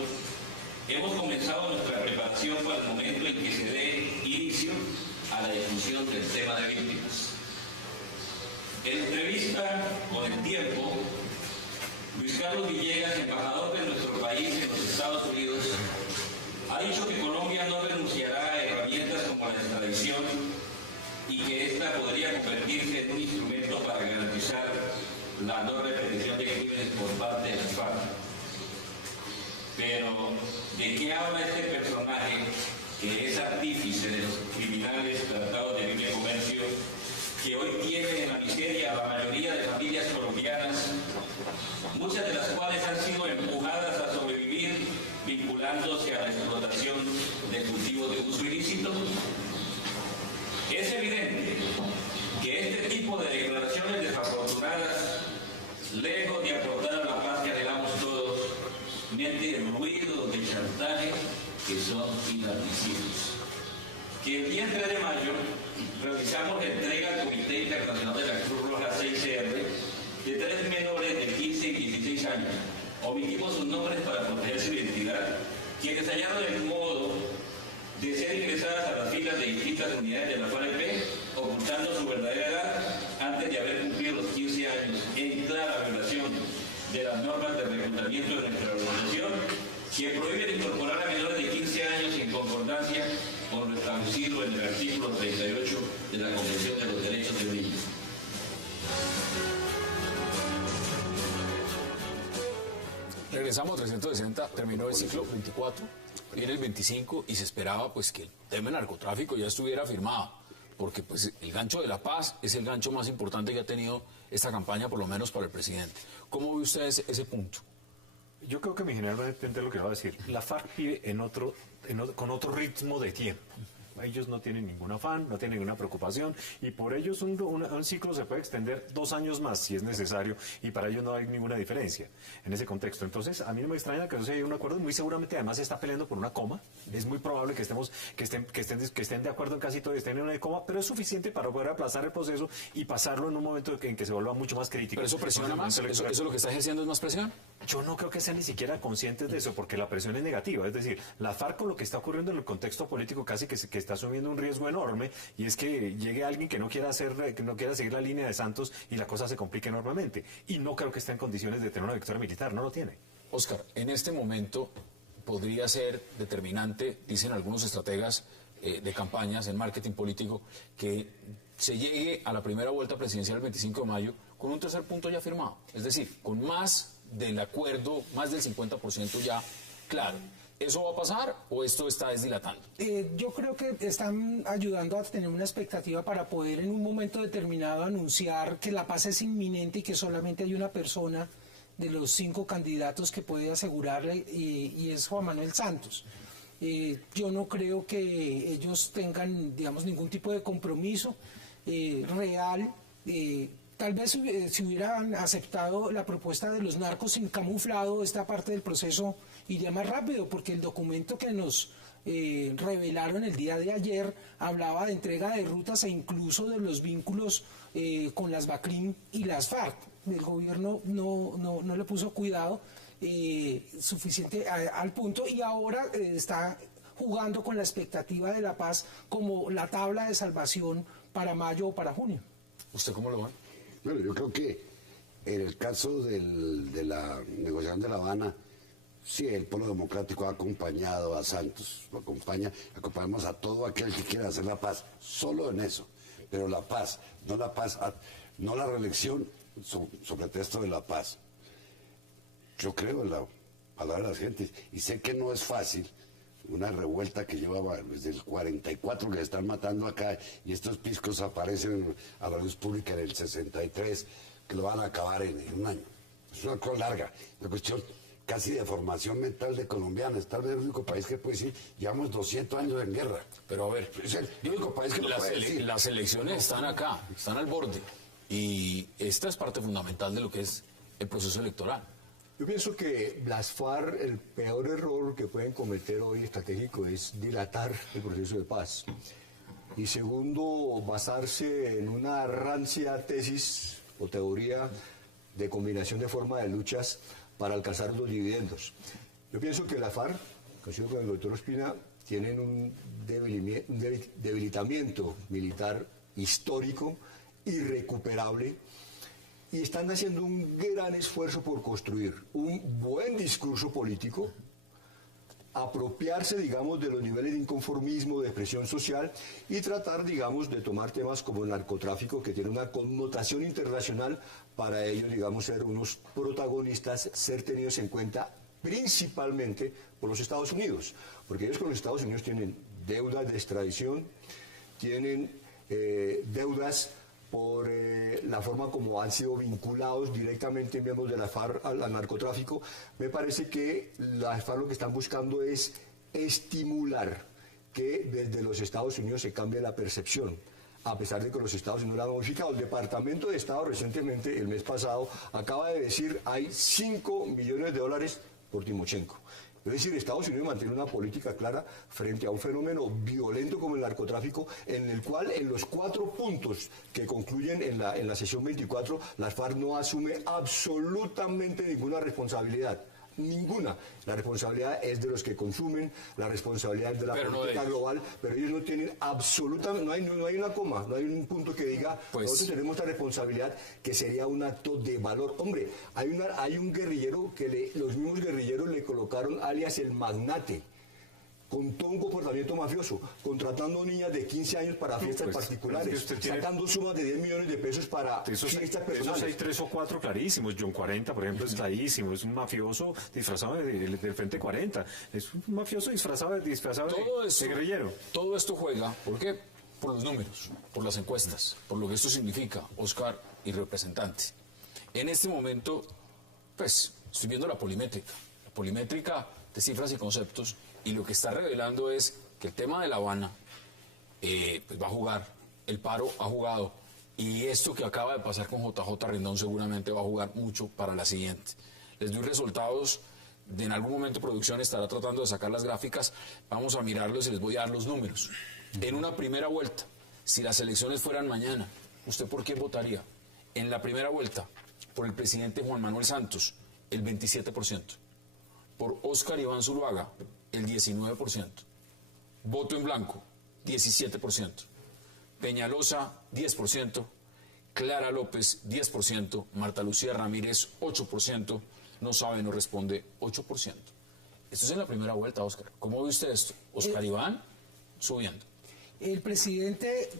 hemos comenzado nuestra preparación para el momento en que se dé inicio a la discusión del tema de víctimas. En entrevista con El Tiempo, Luis Carlos Villegas, embajador de nuestro país en los Estados Unidos, ha dicho que Colombia no renunciará a herramientas como la extradición y que ésta podría convertirse en un instrumento para garantizar la no repetición de crímenes por parte de las FARC. Pero, ¿de qué habla este personaje que es artífice de los criminales tratados de libre comercio que hoy tienen en la miseria a la mayoría de familias colombianas, muchas de las cuales han sido empujadas a sobrevivir vinculándose a la explotación de cultivos de uso ilícito? Es evidente que este tipo de declaraciones desafortunadas, lejos de aportar a la paz que anhelamos todos, meten ruidos de chantaje que son inadmisibles. Que el día 3 de mayo realizamos la entrega al Comité Internacional de la Cruz Roja 6CR de 3 menores de 15 y 16 años. Omitimos sus nombres para proteger su identidad, quienes hallaron el modo de ser ingresadas a las filas de distintas unidades de la FARC, ocultando su verdadera edad antes de haber cumplido los 15 años, en clara violación de las normas de reclutamiento de nuestra organización, que prohíben incorporar a menores de 15 años en concordancia con lo establecido en el artículo 38 de la Convención de los Derechos del Niño. Regresamos a 360, terminó el ciclo 24, viene el 25 y se esperaba pues que el tema del narcotráfico ya estuviera firmado, porque pues el gancho de la paz es el gancho más importante que ha tenido esta campaña, por lo menos para el presidente. ¿Cómo ve usted ese punto? Yo creo que mi general va a entender lo que va a decir. La FARC vive con otro ritmo de tiempo. ellos no tienen ningún afán, no tienen ninguna preocupación, y por ellos un ciclo se puede extender 2 años más si es necesario, y para ellos no hay ninguna diferencia en ese contexto. Entonces, a mí no me extraña que no se llegue a un acuerdo, muy seguramente además se está peleando por una coma, es muy probable que estén de acuerdo en casi todo, estén en una coma, pero es suficiente para poder aplazar el proceso y pasarlo en un momento en que se vuelva mucho más crítico. ¿Pero eso presiona más? ¿Eso lo que está ejerciendo es más presión? Yo no creo que sean ni siquiera conscientes de eso, porque la presión es negativa. Es decir, la FARC, con lo que está ocurriendo en el contexto político, casi que está asumiendo un riesgo enorme, y es que llegue alguien que no quiera seguir la línea de Santos y la cosa se complique enormemente. Y no creo que esté en condiciones de tener una victoria militar, no lo tiene. Oscar, en este momento podría ser determinante, dicen algunos estrategas de campañas en marketing político, que se llegue a la primera vuelta presidencial el 25 de mayo con un tercer punto ya firmado. Es decir, con más del acuerdo, más del 50% ya claro. ¿Eso va a pasar o esto está desdilatando? Yo creo que están ayudando a tener una expectativa para poder en un momento determinado anunciar que la paz es inminente y que solamente hay una persona de los 5 candidatos que puede asegurarle, y es Juan Manuel Santos. Yo no creo que ellos tengan, digamos, ningún tipo de compromiso real. Tal vez si hubieran aceptado la propuesta de los narcos sin camuflado, esta parte del proceso iría más rápido, porque el documento que nos revelaron el día de ayer hablaba de entrega de rutas e incluso de los vínculos con las BACRIM y las FARC. El gobierno no le puso cuidado suficiente al punto, y ahora está jugando con la expectativa de la paz como la tabla de salvación para mayo o para junio. ¿Usted cómo lo ve? Bueno, yo creo que en el caso de la negociación de La Habana, sí, el Polo Democrático ha acompañado a Santos, acompañamos a todo aquel que quiera hacer la paz, solo en eso, pero la paz, no la reelección sobre pretexto de la paz. Yo creo en la palabra de la gente, y sé que no es fácil, una revuelta que llevaba desde el 44 que se están matando acá, y estos piscos aparecen a la luz pública en el 63, que lo van a acabar en un año. Es una cosa larga, una cuestión casi de formación mental de colombianos. Tal vez el único país que puede decir, llevamos 200 años en guerra. Pero a ver, es el único país que lo puede decir. Las elecciones están acá, están al borde, y esta es parte fundamental de lo que es el proceso electoral. Yo pienso que las FARC, el peor error que pueden cometer hoy estratégico es dilatar el proceso de paz. Y segundo, basarse en una rancia tesis o teoría de combinación de forma de luchas para alcanzar los dividendos. Yo pienso que la FARC, coincido con el doctor Ospina, tienen un debilitamiento militar histórico, irrecuperable, y están haciendo un gran esfuerzo por construir un buen discurso político, apropiarse, digamos, de los niveles de inconformismo, de presión social, y tratar, digamos, de tomar temas como el narcotráfico, que tiene una connotación internacional, para ellos, digamos, ser unos protagonistas, ser tenidos en cuenta principalmente por los Estados Unidos, porque ellos con los Estados Unidos tienen deudas de extradición, tienen deudas por la forma como han sido vinculados directamente miembros de la FARC al narcotráfico. Me parece que la FARC lo que están buscando es estimular que desde los Estados Unidos se cambie la percepción, a pesar de que los Estados Unidos la han modificado. El Departamento de Estado recientemente, el mes pasado, acaba de decir hay $5 millones por Timochenko. Es decir, Estados Unidos mantiene una política clara frente a un fenómeno violento como el narcotráfico, en el cual en los 4 puntos que concluyen en la sesión 24, la FARC no asume absolutamente ninguna responsabilidad. Ninguna. La responsabilidad es de los que consumen, la responsabilidad es de la política global, pero ellos no tienen absolutamente, no hay una coma, no hay un punto que diga, nosotros tenemos la responsabilidad, que sería un acto de valor. Hombre, hay un guerrillero que los mismos guerrilleros le colocaron alias el magnate, con todo un comportamiento mafioso, contratando niñas de 15 años para fiestas particulares, sacando sumas de 10 millones de pesos para fiestas personales. Esos hay 3 o 4 clarísimos. John 40, por ejemplo, es clarísimo. Es un mafioso disfrazado del Frente 40. Es un mafioso disfrazado de guerrillero. Todo esto juega, ¿por qué? Por los números, por las encuestas, por lo que esto significa, Oscar y representante. En este momento, pues, estoy viendo la polimétrica de cifras y conceptos, y lo que está revelando es que el tema de La Habana pues va a jugar. El paro ha jugado. Y esto que acaba de pasar con JJ Rendón seguramente va a jugar mucho para la siguiente. Les doy resultados. En algún momento producción estará tratando de sacar las gráficas. Vamos a mirarlos y les voy a dar los números. En una primera vuelta, si las elecciones fueran mañana, ¿usted por quién votaría? En la primera vuelta, por el presidente Juan Manuel Santos, el 27%. Por Óscar Iván Zuluaga, el 19%. Voto en blanco, 17%. Peñalosa, 10%. Clara López, 10%. Marta Lucía Ramírez, 8%. No sabe, no responde, 8%. Esto es en la primera vuelta, Óscar. ¿Cómo ve usted esto? Óscar Iván subiendo. El presidente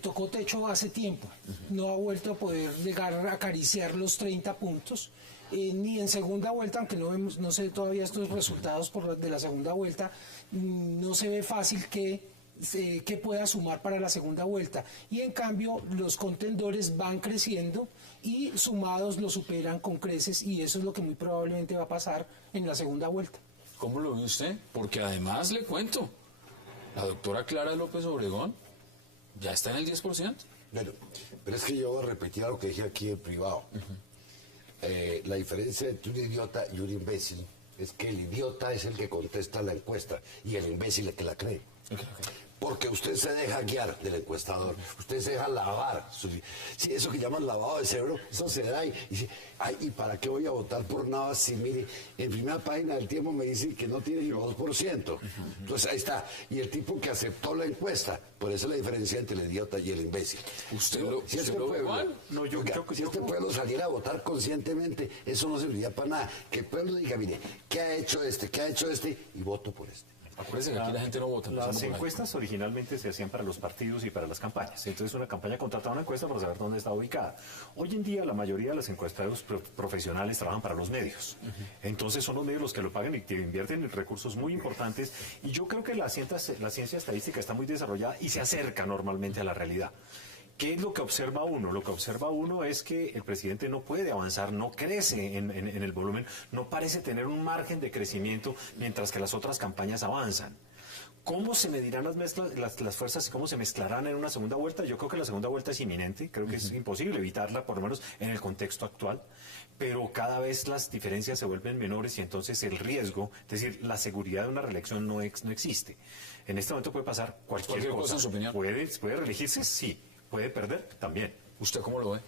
tocó techo hace tiempo. No ha vuelto a poder llegar a acariciar los 30 puntos. Ni en segunda vuelta, aunque no sé todavía estos resultados de la segunda vuelta, no se ve fácil que pueda sumar para la segunda vuelta. Y en cambio los contendores van creciendo y sumados lo superan con creces, y eso es lo que muy probablemente va a pasar en la segunda vuelta. ¿Cómo lo ve usted? Porque además le cuento, la doctora Clara López Obregón ya está en el 10%. Bueno, pero es que yo voy a repetir algo que dije aquí en privado. La diferencia entre un idiota y un imbécil es que el idiota es el que contesta la encuesta y el imbécil el que la cree. Porque usted se deja guiar del encuestador, usted se deja lavar. Sí, eso que llaman lavado de cerebro, eso se da y dice, ay, ¿y para qué voy a votar por nada si, mire, en primera página del Tiempo me dicen que no tiene ni 2%? Entonces ahí está. Y el tipo que aceptó la encuesta, por eso es la diferencia entre el idiota y el imbécil. Si este pueblo saliera a votar conscientemente, eso no serviría para nada. Que el pueblo diga, mire, ¿qué ha hecho este? ¿Qué ha hecho este? Y voto por este. Acuérdense que aquí la gente no vota. Las encuestas originalmente se hacían para los partidos y para las campañas. Entonces una campaña contrataba una encuesta para saber dónde estaba ubicada. Hoy en día la mayoría de los encuestados profesionales trabajan para los medios. Entonces son los medios los que lo pagan y que invierten en recursos muy importantes. Y yo creo que la ciencia estadística está muy desarrollada y se acerca normalmente a la realidad. ¿Qué es lo que observa uno? Lo que observa uno es que el presidente no puede avanzar, no crece en el volumen, no parece tener un margen de crecimiento mientras que las otras campañas avanzan. ¿Cómo se medirán las fuerzas y cómo se mezclarán en una segunda vuelta? Yo creo que la segunda vuelta es inminente, creo que es imposible evitarla, por lo menos en el contexto actual, pero cada vez las diferencias se vuelven menores y entonces el riesgo, es decir, la seguridad de una reelección no existe. En este momento puede pasar cualquier cosa. En su opinión. ¿Puede reelegirse? Sí. ¿Puede perder? También. ¿Usted cómo lo ve?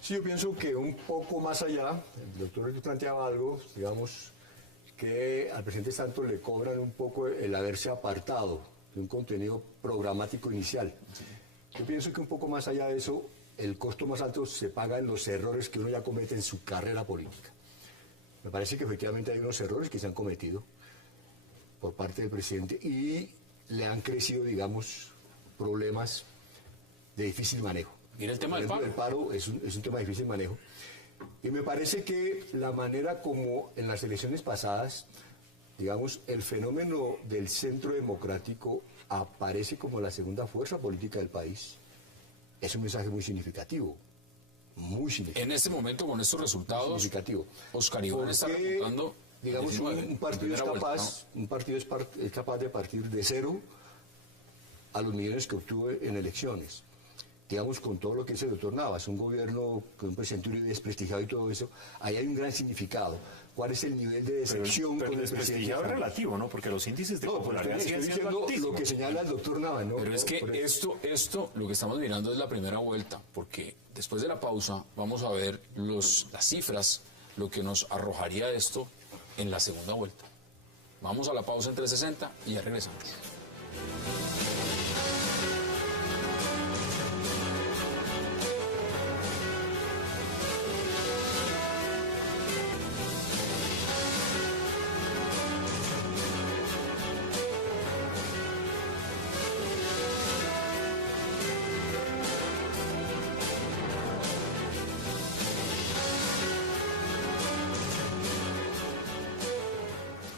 Sí, yo pienso que un poco más allá, el doctor planteaba algo, digamos, que al presidente Santos le cobran un poco el haberse apartado de un contenido programático inicial. Yo pienso que un poco más allá de eso, el costo más alto se paga en los errores que uno ya comete en su carrera política. Me parece que efectivamente hay unos errores que se han cometido por parte del presidente y le han crecido, digamos, problemas de difícil manejo. Mira el tema del paro. El paro es un tema de difícil manejo. Y me parece que la manera como en las elecciones pasadas, digamos, el fenómeno del centro democrático aparece como la segunda fuerza política del país, es un mensaje muy significativo. Muy significativo. En este momento, con estos resultados, significativo. Óscar Iván está repuntando. Digamos, un partido es capaz de partir de cero a los millones que obtuvo en elecciones. Digamos, con todo lo que dice el doctor Navas, un gobierno con un presidente Uribe desprestigiado y todo eso, ahí hay un gran significado. ¿Cuál es el nivel de decepción pero con el presidente? Es relativo, ¿no? Porque los índices de popularidad siguen siendo altísimos. Lo que señala el doctor Navas, ¿no? Pero es que esto, lo que estamos mirando es la primera vuelta, porque después de la pausa vamos a ver las cifras, lo que nos arrojaría esto en la segunda vuelta. Vamos a la pausa en 360 y ya regresamos.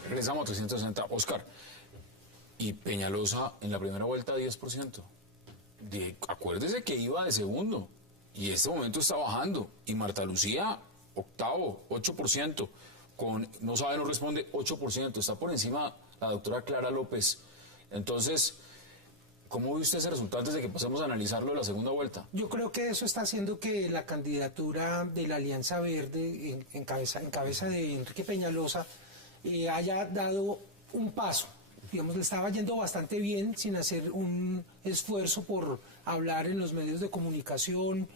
Regresamos a 360. Óscar, y Peñalosa en la primera vuelta 10%. Acuérdese que iba de segundo y en este momento está bajando. Y Marta Lucía, octavo, 8%. Con no sabe, no responde, 8%. Está por encima la doctora Clara López. Entonces, ¿Cómo ve usted ese resultado antes de que pasemos a analizarlo de la segunda vuelta? Yo creo que eso está haciendo que la candidatura de la Alianza Verde en cabeza de Enrique Peñalosa haya dado un paso. Digamos, le estaba yendo bastante bien sin hacer un esfuerzo por hablar en los medios de comunicación,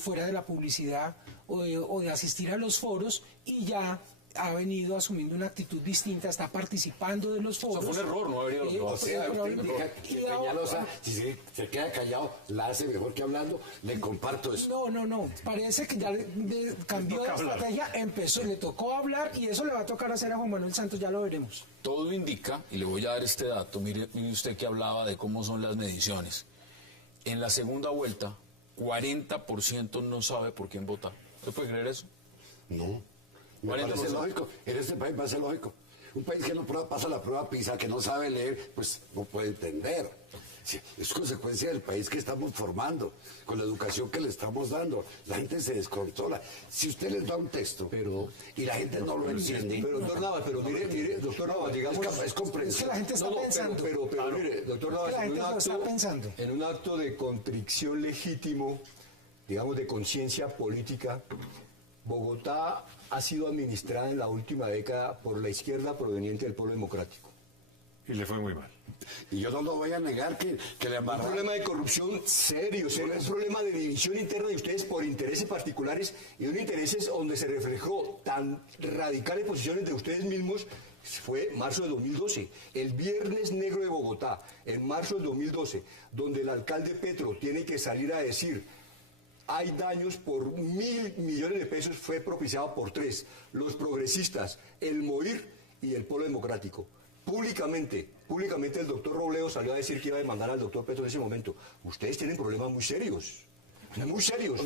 fuera de la publicidad o de asistir a los foros, y ya ha venido asumiendo una actitud distinta, está participando de los foros. O sea, fue un error no haber ido a los foros. O sea, usted indica que Peñalosa, si se queda callado, la hace mejor que hablando. Le comparto eso. No. Parece que ya cambió de estrategia, le tocó hablar, y eso le va a tocar hacer a Juan Manuel Santos, ya lo veremos. Todo indica, y le voy a dar este dato, mire usted que hablaba de cómo son las mediciones. En la segunda vuelta, 40% no sabe por quién votar. ¿Usted puede creer eso? No. Me parece lógico. En este país va a ser lógico. Un país que no pasa la prueba PISA, que no sabe leer, pues no puede entender. Sí, es consecuencia del país que estamos formando, con la educación que le estamos dando. La gente se descontrola. Si usted les da un texto y la gente no lo entiende... Pero, doctor Navas, mire, doctor Navas, digamos... Es comprensible. Es que la gente está pensando. Pero mire, doctor Navas, en un acto de contrición legítimo, digamos, de conciencia política, Bogotá ha sido administrada en la última década por la izquierda proveniente del Polo Democrático. Y le fue muy mal. Y yo no lo voy a negar que le embarraron. Un problema de corrupción serio, un problema de división interna de ustedes por intereses particulares y de intereses donde se reflejó tan radicales posiciones de ustedes mismos. Fue marzo de 2012, el Viernes Negro de Bogotá, en marzo de 2012, donde el alcalde Petro tiene que salir a decir: hay daños por 1.000 millones de pesos, fue propiciado por 3, los progresistas, el MOIR y el Polo Democrático. Públicamente el doctor Robledo salió a decir que iba a demandar al doctor Petro en ese momento. Ustedes tienen problemas muy serios. Muy serios.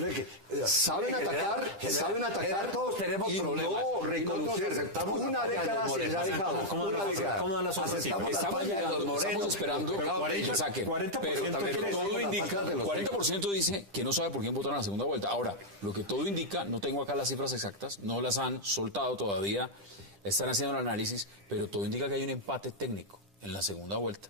Saben atacar, todos tenemos problemas. No reconocer. Una década se les ha dejado. ¿Cómo dan las otras cifras? Estamos esperando que saque. Pero todo indica, 40% dice que no sabe por quién votar en la segunda vuelta. Ahora, lo que todo indica, no tengo acá las cifras exactas, no las han soltado todavía, están haciendo el análisis, pero todo indica que hay un empate técnico en la segunda vuelta.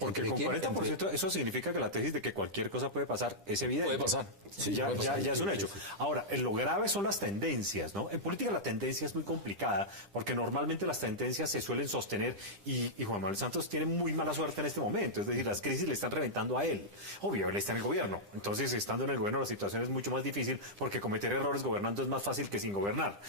Porque con 40% eso significa que la tesis de que cualquier cosa puede pasar es evidente. Puede pasar. Sí, ya es un hecho. Ahora, lo grave son las tendencias, ¿no? En política la tendencia es muy complicada porque normalmente las tendencias se suelen sostener y Juan Manuel Santos tiene muy mala suerte en este momento. Es decir, las crisis le están reventando a él. Obvio, él está en el gobierno. Entonces, estando en el gobierno la situación es mucho más difícil porque cometer errores gobernando es más fácil que sin gobernar.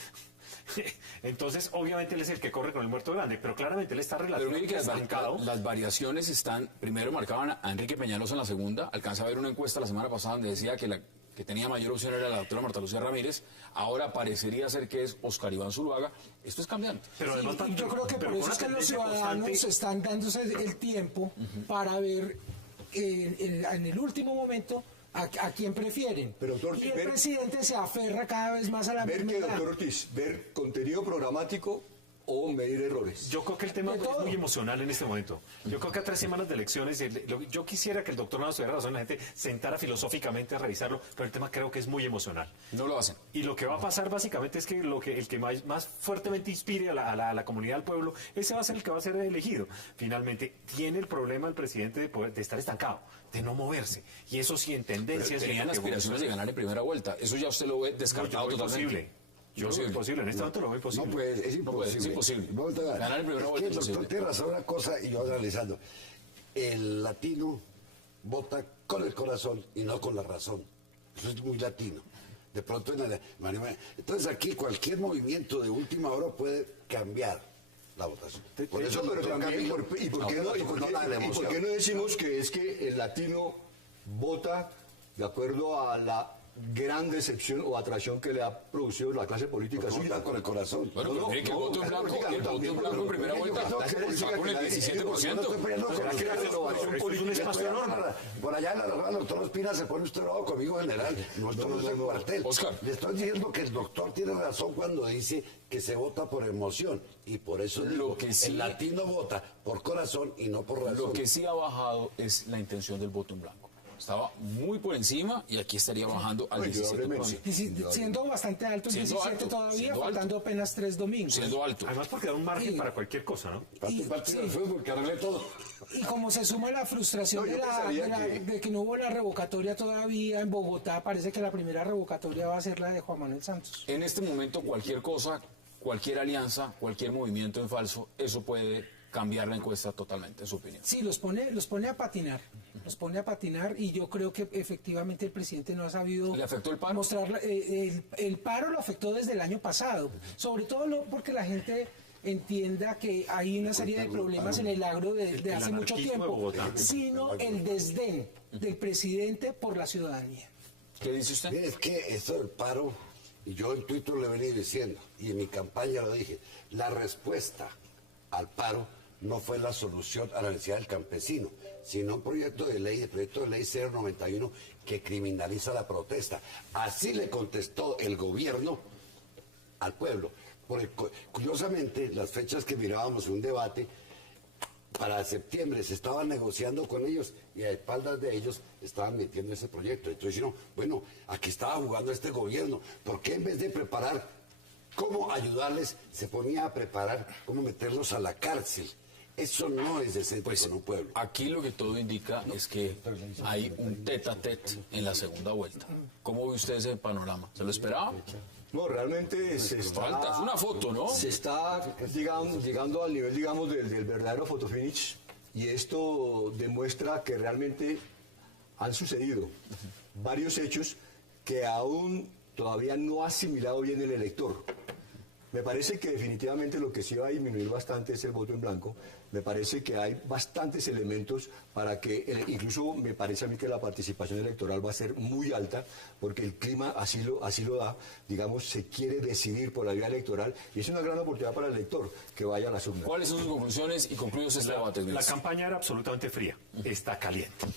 Entonces, obviamente él es el que corre con el muerto grande, pero claramente él está relativamente estancado. Las variaciones están, primero marcaban a Enrique Peñalosa en la segunda, alcanza a ver una encuesta la semana pasada donde decía que tenía mayor opción era la doctora Marta Lucía Ramírez, ahora parecería ser que es Oscar Iván Zuluaga. Esto es cambiante. Pero además, yo creo que por eso es que los ciudadanos están dándose el tiempo para ver en el último momento a quién prefieren. Pero, doctor, y el presidente se aferra cada vez más a la misma idea. Doctor Ortiz, ver contenido programático o medir errores. Yo creo que el tema es muy emocional en este momento. Yo creo que a 3 semanas de elecciones, yo quisiera que el doctor Navas tuviera razón, la gente sentara filosóficamente a revisarlo, pero el tema creo que es muy emocional. No lo hacen. Y lo que va a pasar básicamente es que el que más fuertemente inspire a la comunidad, al pueblo, ese va a ser el que va a ser elegido. Finalmente, tiene el problema el presidente de estar estancado, de no moverse. Y eso sí, en tendencias... Tenían aspiraciones de ganar en primera vuelta. Eso ya usted lo ve descartado totalmente. Yo lo veo imposible, en este momento lo veo imposible. No, pues es imposible. Es imposible. Ganar en primera vuelta. El doctor tiene razón una cosa y yo analizando. El latino vota con el corazón y no con la razón. Eso es muy latino. De pronto entonces aquí cualquier movimiento de última hora puede cambiar la votación. Por eso, pero también, ¿y por qué no decimos que es que el latino vota de acuerdo a la gran decepción o atracción que le ha producido la clase política suya? Con el corazón. Bueno, pero mire que el voto en blanco en primera vuelta va con el 17%. Es un espacio enorme. Por allá en la doctor Ospina se pone usted bravo conmigo, general. No es el cuartel. Oscar. Le estoy diciendo que el doctor tiene razón cuando dice que se vota por emoción. Y por eso digo que el latino vota por corazón y no por razón. Lo que sí ha bajado es la intención del voto en blanco. estaba muy por encima y aquí estaría bajando al 17%. Siendo bastante alto, el 17 todavía, faltando apenas 3 domingos. Siendo alto. Además porque da un margen para cualquier cosa, ¿no? Y como se suma la frustración de que no hubo la revocatoria todavía en Bogotá, parece que la primera revocatoria va a ser la de Juan Manuel Santos. En este momento cualquier cosa, cualquier alianza, cualquier movimiento en falso, eso puede cambiar la encuesta totalmente, en su opinión. Sí, los pone a patinar. Los pone a patinar y yo creo que efectivamente el presidente no ha sabido... ¿Le afectó el paro? Mostrar, el paro lo afectó desde el año pasado, sobre todo no porque la gente entienda que hay una serie de problemas en el agro de hace mucho tiempo, sino el desdén del presidente por la ciudadanía. ¿Qué dice usted? Mire, es que esto del paro, y yo en Twitter lo he venido diciendo, y en mi campaña lo dije, la respuesta al paro no fue la solución a la necesidad del campesino, sino un proyecto de ley, el proyecto de ley 091, que criminaliza la protesta. Así le contestó el gobierno al pueblo. Porque curiosamente, las fechas que mirábamos en un debate, para septiembre se estaban negociando con ellos y a espaldas de ellos estaban metiendo ese proyecto. Entonces dijeron, bueno, aquí estaba jugando este gobierno, ¿por qué en vez de preparar cómo ayudarles, se ponía a preparar cómo meterlos a la cárcel? Eso no es decente con un pueblo. Aquí lo que todo indica es que hay un tete-a-tete en la segunda vuelta. ¿Cómo ve usted ese panorama? ¿Se lo esperaba? No, realmente se está... Falta, es una foto, ¿no? Se está llegando al nivel, digamos, del verdadero fotofinish, y esto demuestra que realmente han sucedido varios hechos que aún todavía no ha asimilado bien el elector. Me parece que definitivamente lo que sí va a disminuir bastante es el voto en blanco. Me parece que hay bastantes elementos para que, incluso me parece a mí que la participación electoral va a ser muy alta, porque el clima así lo da, digamos, se quiere decidir por la vía electoral, y es una gran oportunidad para el elector que vaya a las urnas. ¿Cuáles son sus conclusiones y concluidos este debate? La campaña era absolutamente fría, está caliente.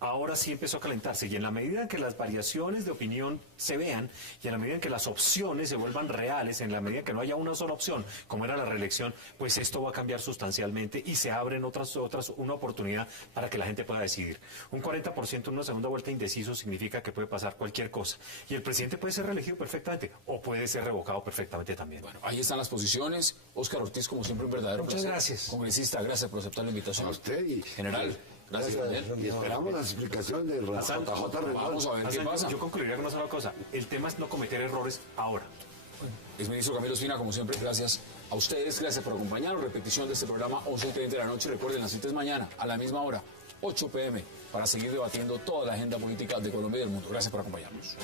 Ahora sí empezó a calentarse, y en la medida en que las variaciones de opinión se vean, y en la medida en que las opciones se vuelvan reales, en la medida en que no haya una sola opción, como era la reelección, pues esto va a cambiar sustancialmente y se abren una oportunidad para que la gente pueda decidir. Un 40% en una segunda vuelta indeciso significa que puede pasar cualquier cosa, y el presidente puede ser reelegido perfectamente o puede ser revocado perfectamente también. Bueno, ahí están las posiciones. Óscar Ortiz, como siempre, un verdadero placer. Muchas gracias. Congresista, gracias por aceptar la invitación. A usted y... General. Gracias, Daniel. Y esperamos las explicaciones de JJ Rendón. Vamos a ver qué pasa. Yo concluiría con una sola cosa. El tema es no cometer errores ahora. Exministro Camilo Espina, como siempre, gracias a ustedes. Gracias por acompañarnos. Repetición de este programa 11:30 de la noche. Recuerden, la cita es mañana a la misma hora, 8 p.m., para seguir debatiendo toda la agenda política de Colombia y del mundo. Gracias por acompañarnos.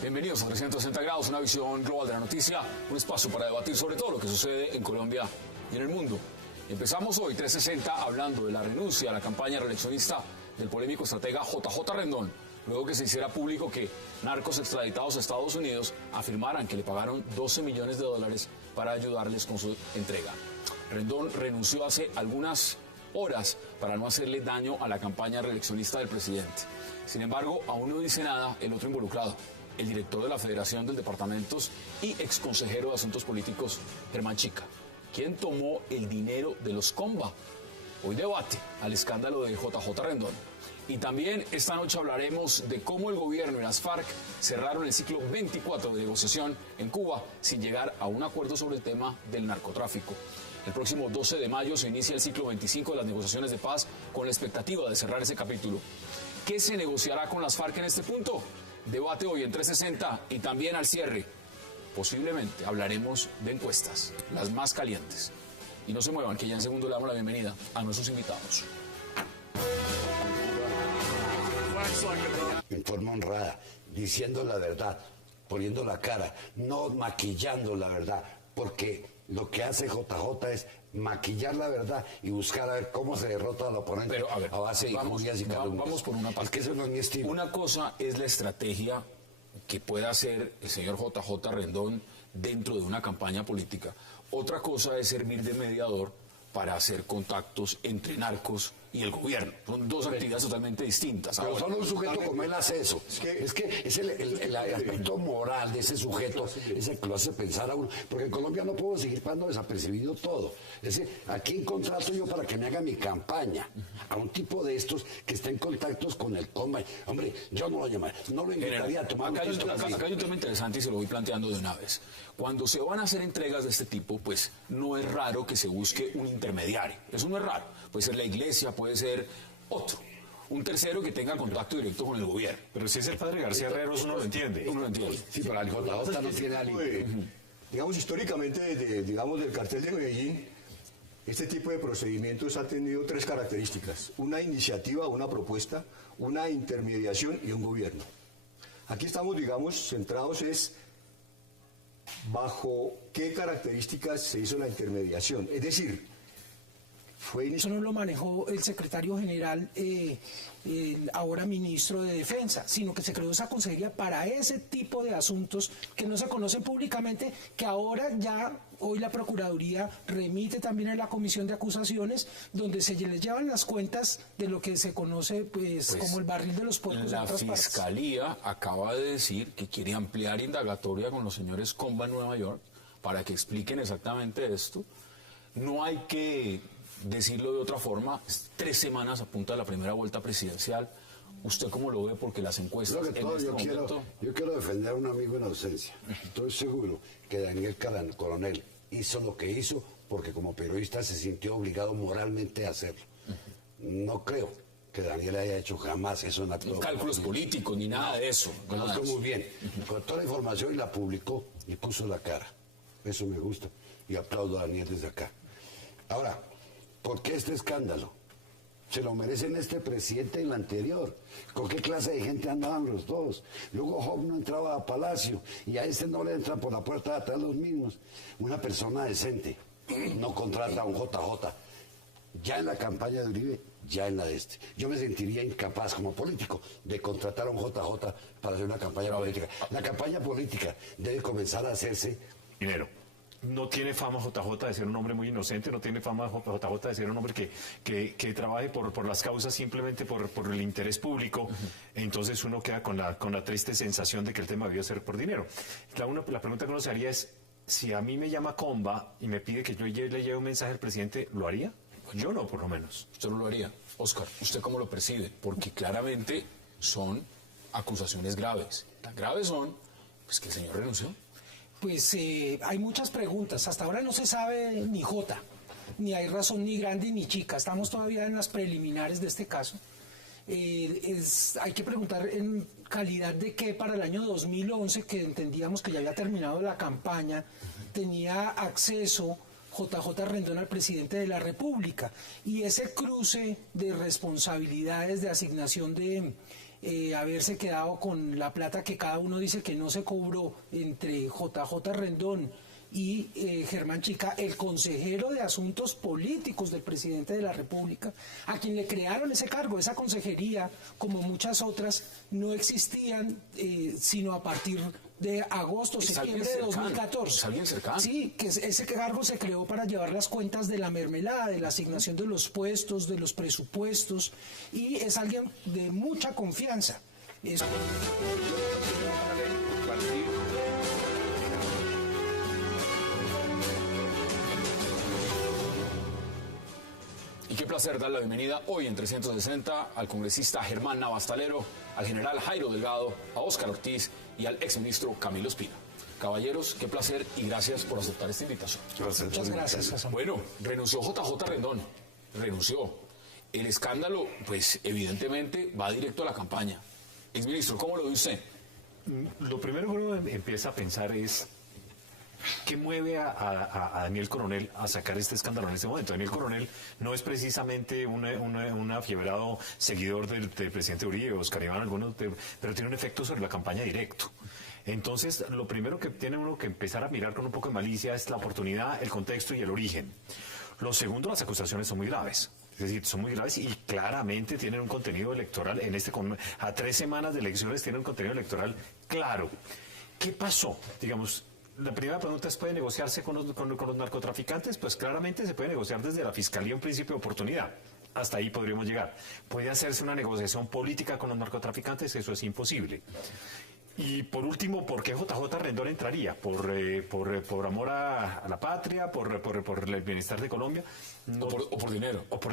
Bienvenidos a 360 grados, una visión global de la noticia, un espacio para debatir sobre todo lo que sucede en Colombia y en el mundo. Empezamos hoy 360 hablando de la renuncia a la campaña reeleccionista del polémico estratega JJ Rendón, luego que se hiciera público que narcos extraditados a Estados Unidos afirmaran que le pagaron $12 millones para ayudarles con su entrega. Rendón renunció hace algunas horas para no hacerle daño a la campaña reeleccionista del presidente. Sin embargo, aún no dice nada el otro involucrado, el director de la Federación de Departamentos y exconsejero de Asuntos Políticos, Germán Chica, quien tomó el dinero de los Comba. Hoy debate al escándalo de JJ Rendón. Y también esta noche hablaremos de cómo el gobierno y las FARC cerraron el ciclo 24 de negociación en Cuba sin llegar a un acuerdo sobre el tema del narcotráfico. El próximo 12 de mayo se inicia el ciclo 25 de las negociaciones de paz con la expectativa de cerrar ese capítulo. ¿Qué se negociará con las FARC en este punto? Debate hoy en 360 y también al cierre. Posiblemente hablaremos de encuestas, las más calientes. Y no se muevan, que ya en segundo le damos la bienvenida a nuestros invitados. En forma honrada, diciendo la verdad, poniendo la cara, no maquillando la verdad, porque lo que hace JJ es maquillar la verdad y buscar a ver cómo se derrota al oponente. Pero, a ver, base de injurias y calumnias. vamos por una parte. Es que eso no es mi estilo. Una cosa es la estrategia que pueda hacer el señor JJ Rendón dentro de una campaña política. Otra cosa es servir de mediador para hacer contactos entre narcos y el gobierno. Son dos actividades totalmente distintas. Pero Ahora, solo un sujeto como él hace eso. Es que es el aspecto moral de ese sujeto, es el que lo hace pensar a uno. Porque en Colombia no puedo seguir pasando desapercibido todo. Es decir, ¿a quién contrato yo para que me haga mi campaña? A un tipo de estos que está en contactos con el Combine. Hombre, yo no lo llamaría, no lo invitaría a tomar acá hay un tema interesante y se lo voy planteando de una vez. Cuando se van a hacer entregas de este tipo, pues no es raro que se busque un intermediario. Eso no es raro. Puede ser la iglesia, puede ser otro. Un tercero que tenga contacto directo con el gobierno. Pero si es el padre García Herreros, uno lo entiende. Uno lo entiende. Sí, pero el JJ no tiene alguien. Digamos, históricamente, del cartel de Medellín, este tipo de procedimientos ha tenido tres características: una iniciativa, una propuesta, una intermediación y un gobierno. Aquí estamos, digamos, centrados bajo qué características se hizo la intermediación. Es decir, eso no lo manejó el secretario general, el ahora ministro de Defensa, sino que se creó esa consejería para ese tipo de asuntos que no se conocen públicamente, que ahora ya, hoy la Procuraduría remite también a la Comisión de Acusaciones, donde se les llevan las cuentas de lo que se conoce pues como el barril de los puercos. La Fiscalía acaba de decir que quiere ampliar indagatoria con los señores Comba en Nueva York para que expliquen exactamente esto. No hay que decirlo de otra forma, 3 semanas a punta de la primera vuelta presidencial. ¿Usted cómo lo ve? Porque las encuestas yo quiero defender a un amigo en ausencia. Estoy seguro que Daniel Coronel hizo lo que hizo porque como periodista se sintió obligado moralmente a hacerlo. No creo que Daniel haya hecho jamás eso en la cálculos políticos ni nada de eso. Conozco muy bien. Con toda la información y la publicó y puso la cara. Eso me gusta y aplaudo a Daniel desde acá. Ahora, ¿por qué este escándalo? Se lo merecen este presidente y el anterior. ¿Con qué clase de gente andaban los dos? Luego Job no entraba a Palacio y a este no le entran por la puerta de atrás los mismos. Una persona decente no contrata a un JJ. Ya en la campaña de Uribe, ya en la de este. Yo me sentiría incapaz como político de contratar a un JJ para hacer una campaña política. La campaña política debe comenzar a hacerse... Dinero. No tiene fama JJ de ser un hombre muy inocente, no tiene fama JJ de ser un hombre que trabaje por las causas simplemente por el interés público. Entonces uno queda con la triste sensación de que el tema debió ser por dinero. La pregunta que uno se haría es, si a mí me llama Comba y me pide que yo le lleve un mensaje al presidente, ¿lo haría? Yo no, por lo menos. Usted no lo haría. Oscar, ¿usted cómo lo percibe? Porque claramente son acusaciones graves. Tan graves son, pues, que el señor renunció. Pues hay muchas preguntas. Hasta ahora no se sabe ni jota, ni hay razón ni grande ni chica. Estamos todavía en las preliminares de este caso. Hay que preguntar en calidad de qué para el año 2011, que entendíamos que ya había terminado la campaña, tenía acceso JJ Rendón al presidente de la República. Y ese cruce de responsabilidades, de asignación de... haberse quedado con la plata que cada uno dice que no se cobró entre JJ Rendón y Germán Chica, el consejero de Asuntos Políticos del presidente de la República, a quien le crearon ese cargo. Esa consejería, como muchas otras, no existían sino a partir de agosto, septiembre de 2014. ¿Es alguien cercano? Sí, que ese cargo se creó para llevar las cuentas de la mermelada, de la asignación de los puestos, de los presupuestos, y es alguien de mucha confianza. Y qué placer dar la bienvenida hoy en 360 al congresista Germán Navastalero, al general Jairo Delgado, a Óscar Ortiz y al exministro Camilo Espina. Caballeros, qué placer y gracias por aceptar esta invitación. Muchas gracias. Bueno, renunció JJ Rendón, renunció. El escándalo, pues evidentemente va directo a la campaña. Exministro, ¿cómo lo ve usted? Lo primero que uno empieza a pensar es ¿qué mueve a Daniel Coronel a sacar este escándalo en este momento? Daniel Coronel no es precisamente un afiebrado seguidor del presidente Uribe, Oscar Iván, pero tiene un efecto sobre la campaña directo. Entonces, lo primero que tiene uno que empezar a mirar con un poco de malicia es la oportunidad, el contexto y el origen. Lo segundo, las acusaciones son muy graves. Es decir, son muy graves y claramente tienen un contenido electoral. A 3 semanas de elecciones tienen un contenido electoral claro. ¿Qué pasó? Digamos, la primera pregunta es, ¿puede negociarse con los narcotraficantes? Pues claramente se puede negociar desde la Fiscalía un principio de oportunidad. Hasta ahí podríamos llegar. ¿Puede hacerse una negociación política con los narcotraficantes? Eso es imposible. Y por último, ¿por qué JJ Rendón entraría? ¿Por amor a la patria? ¿Por el bienestar de Colombia? ¿O por dinero? O por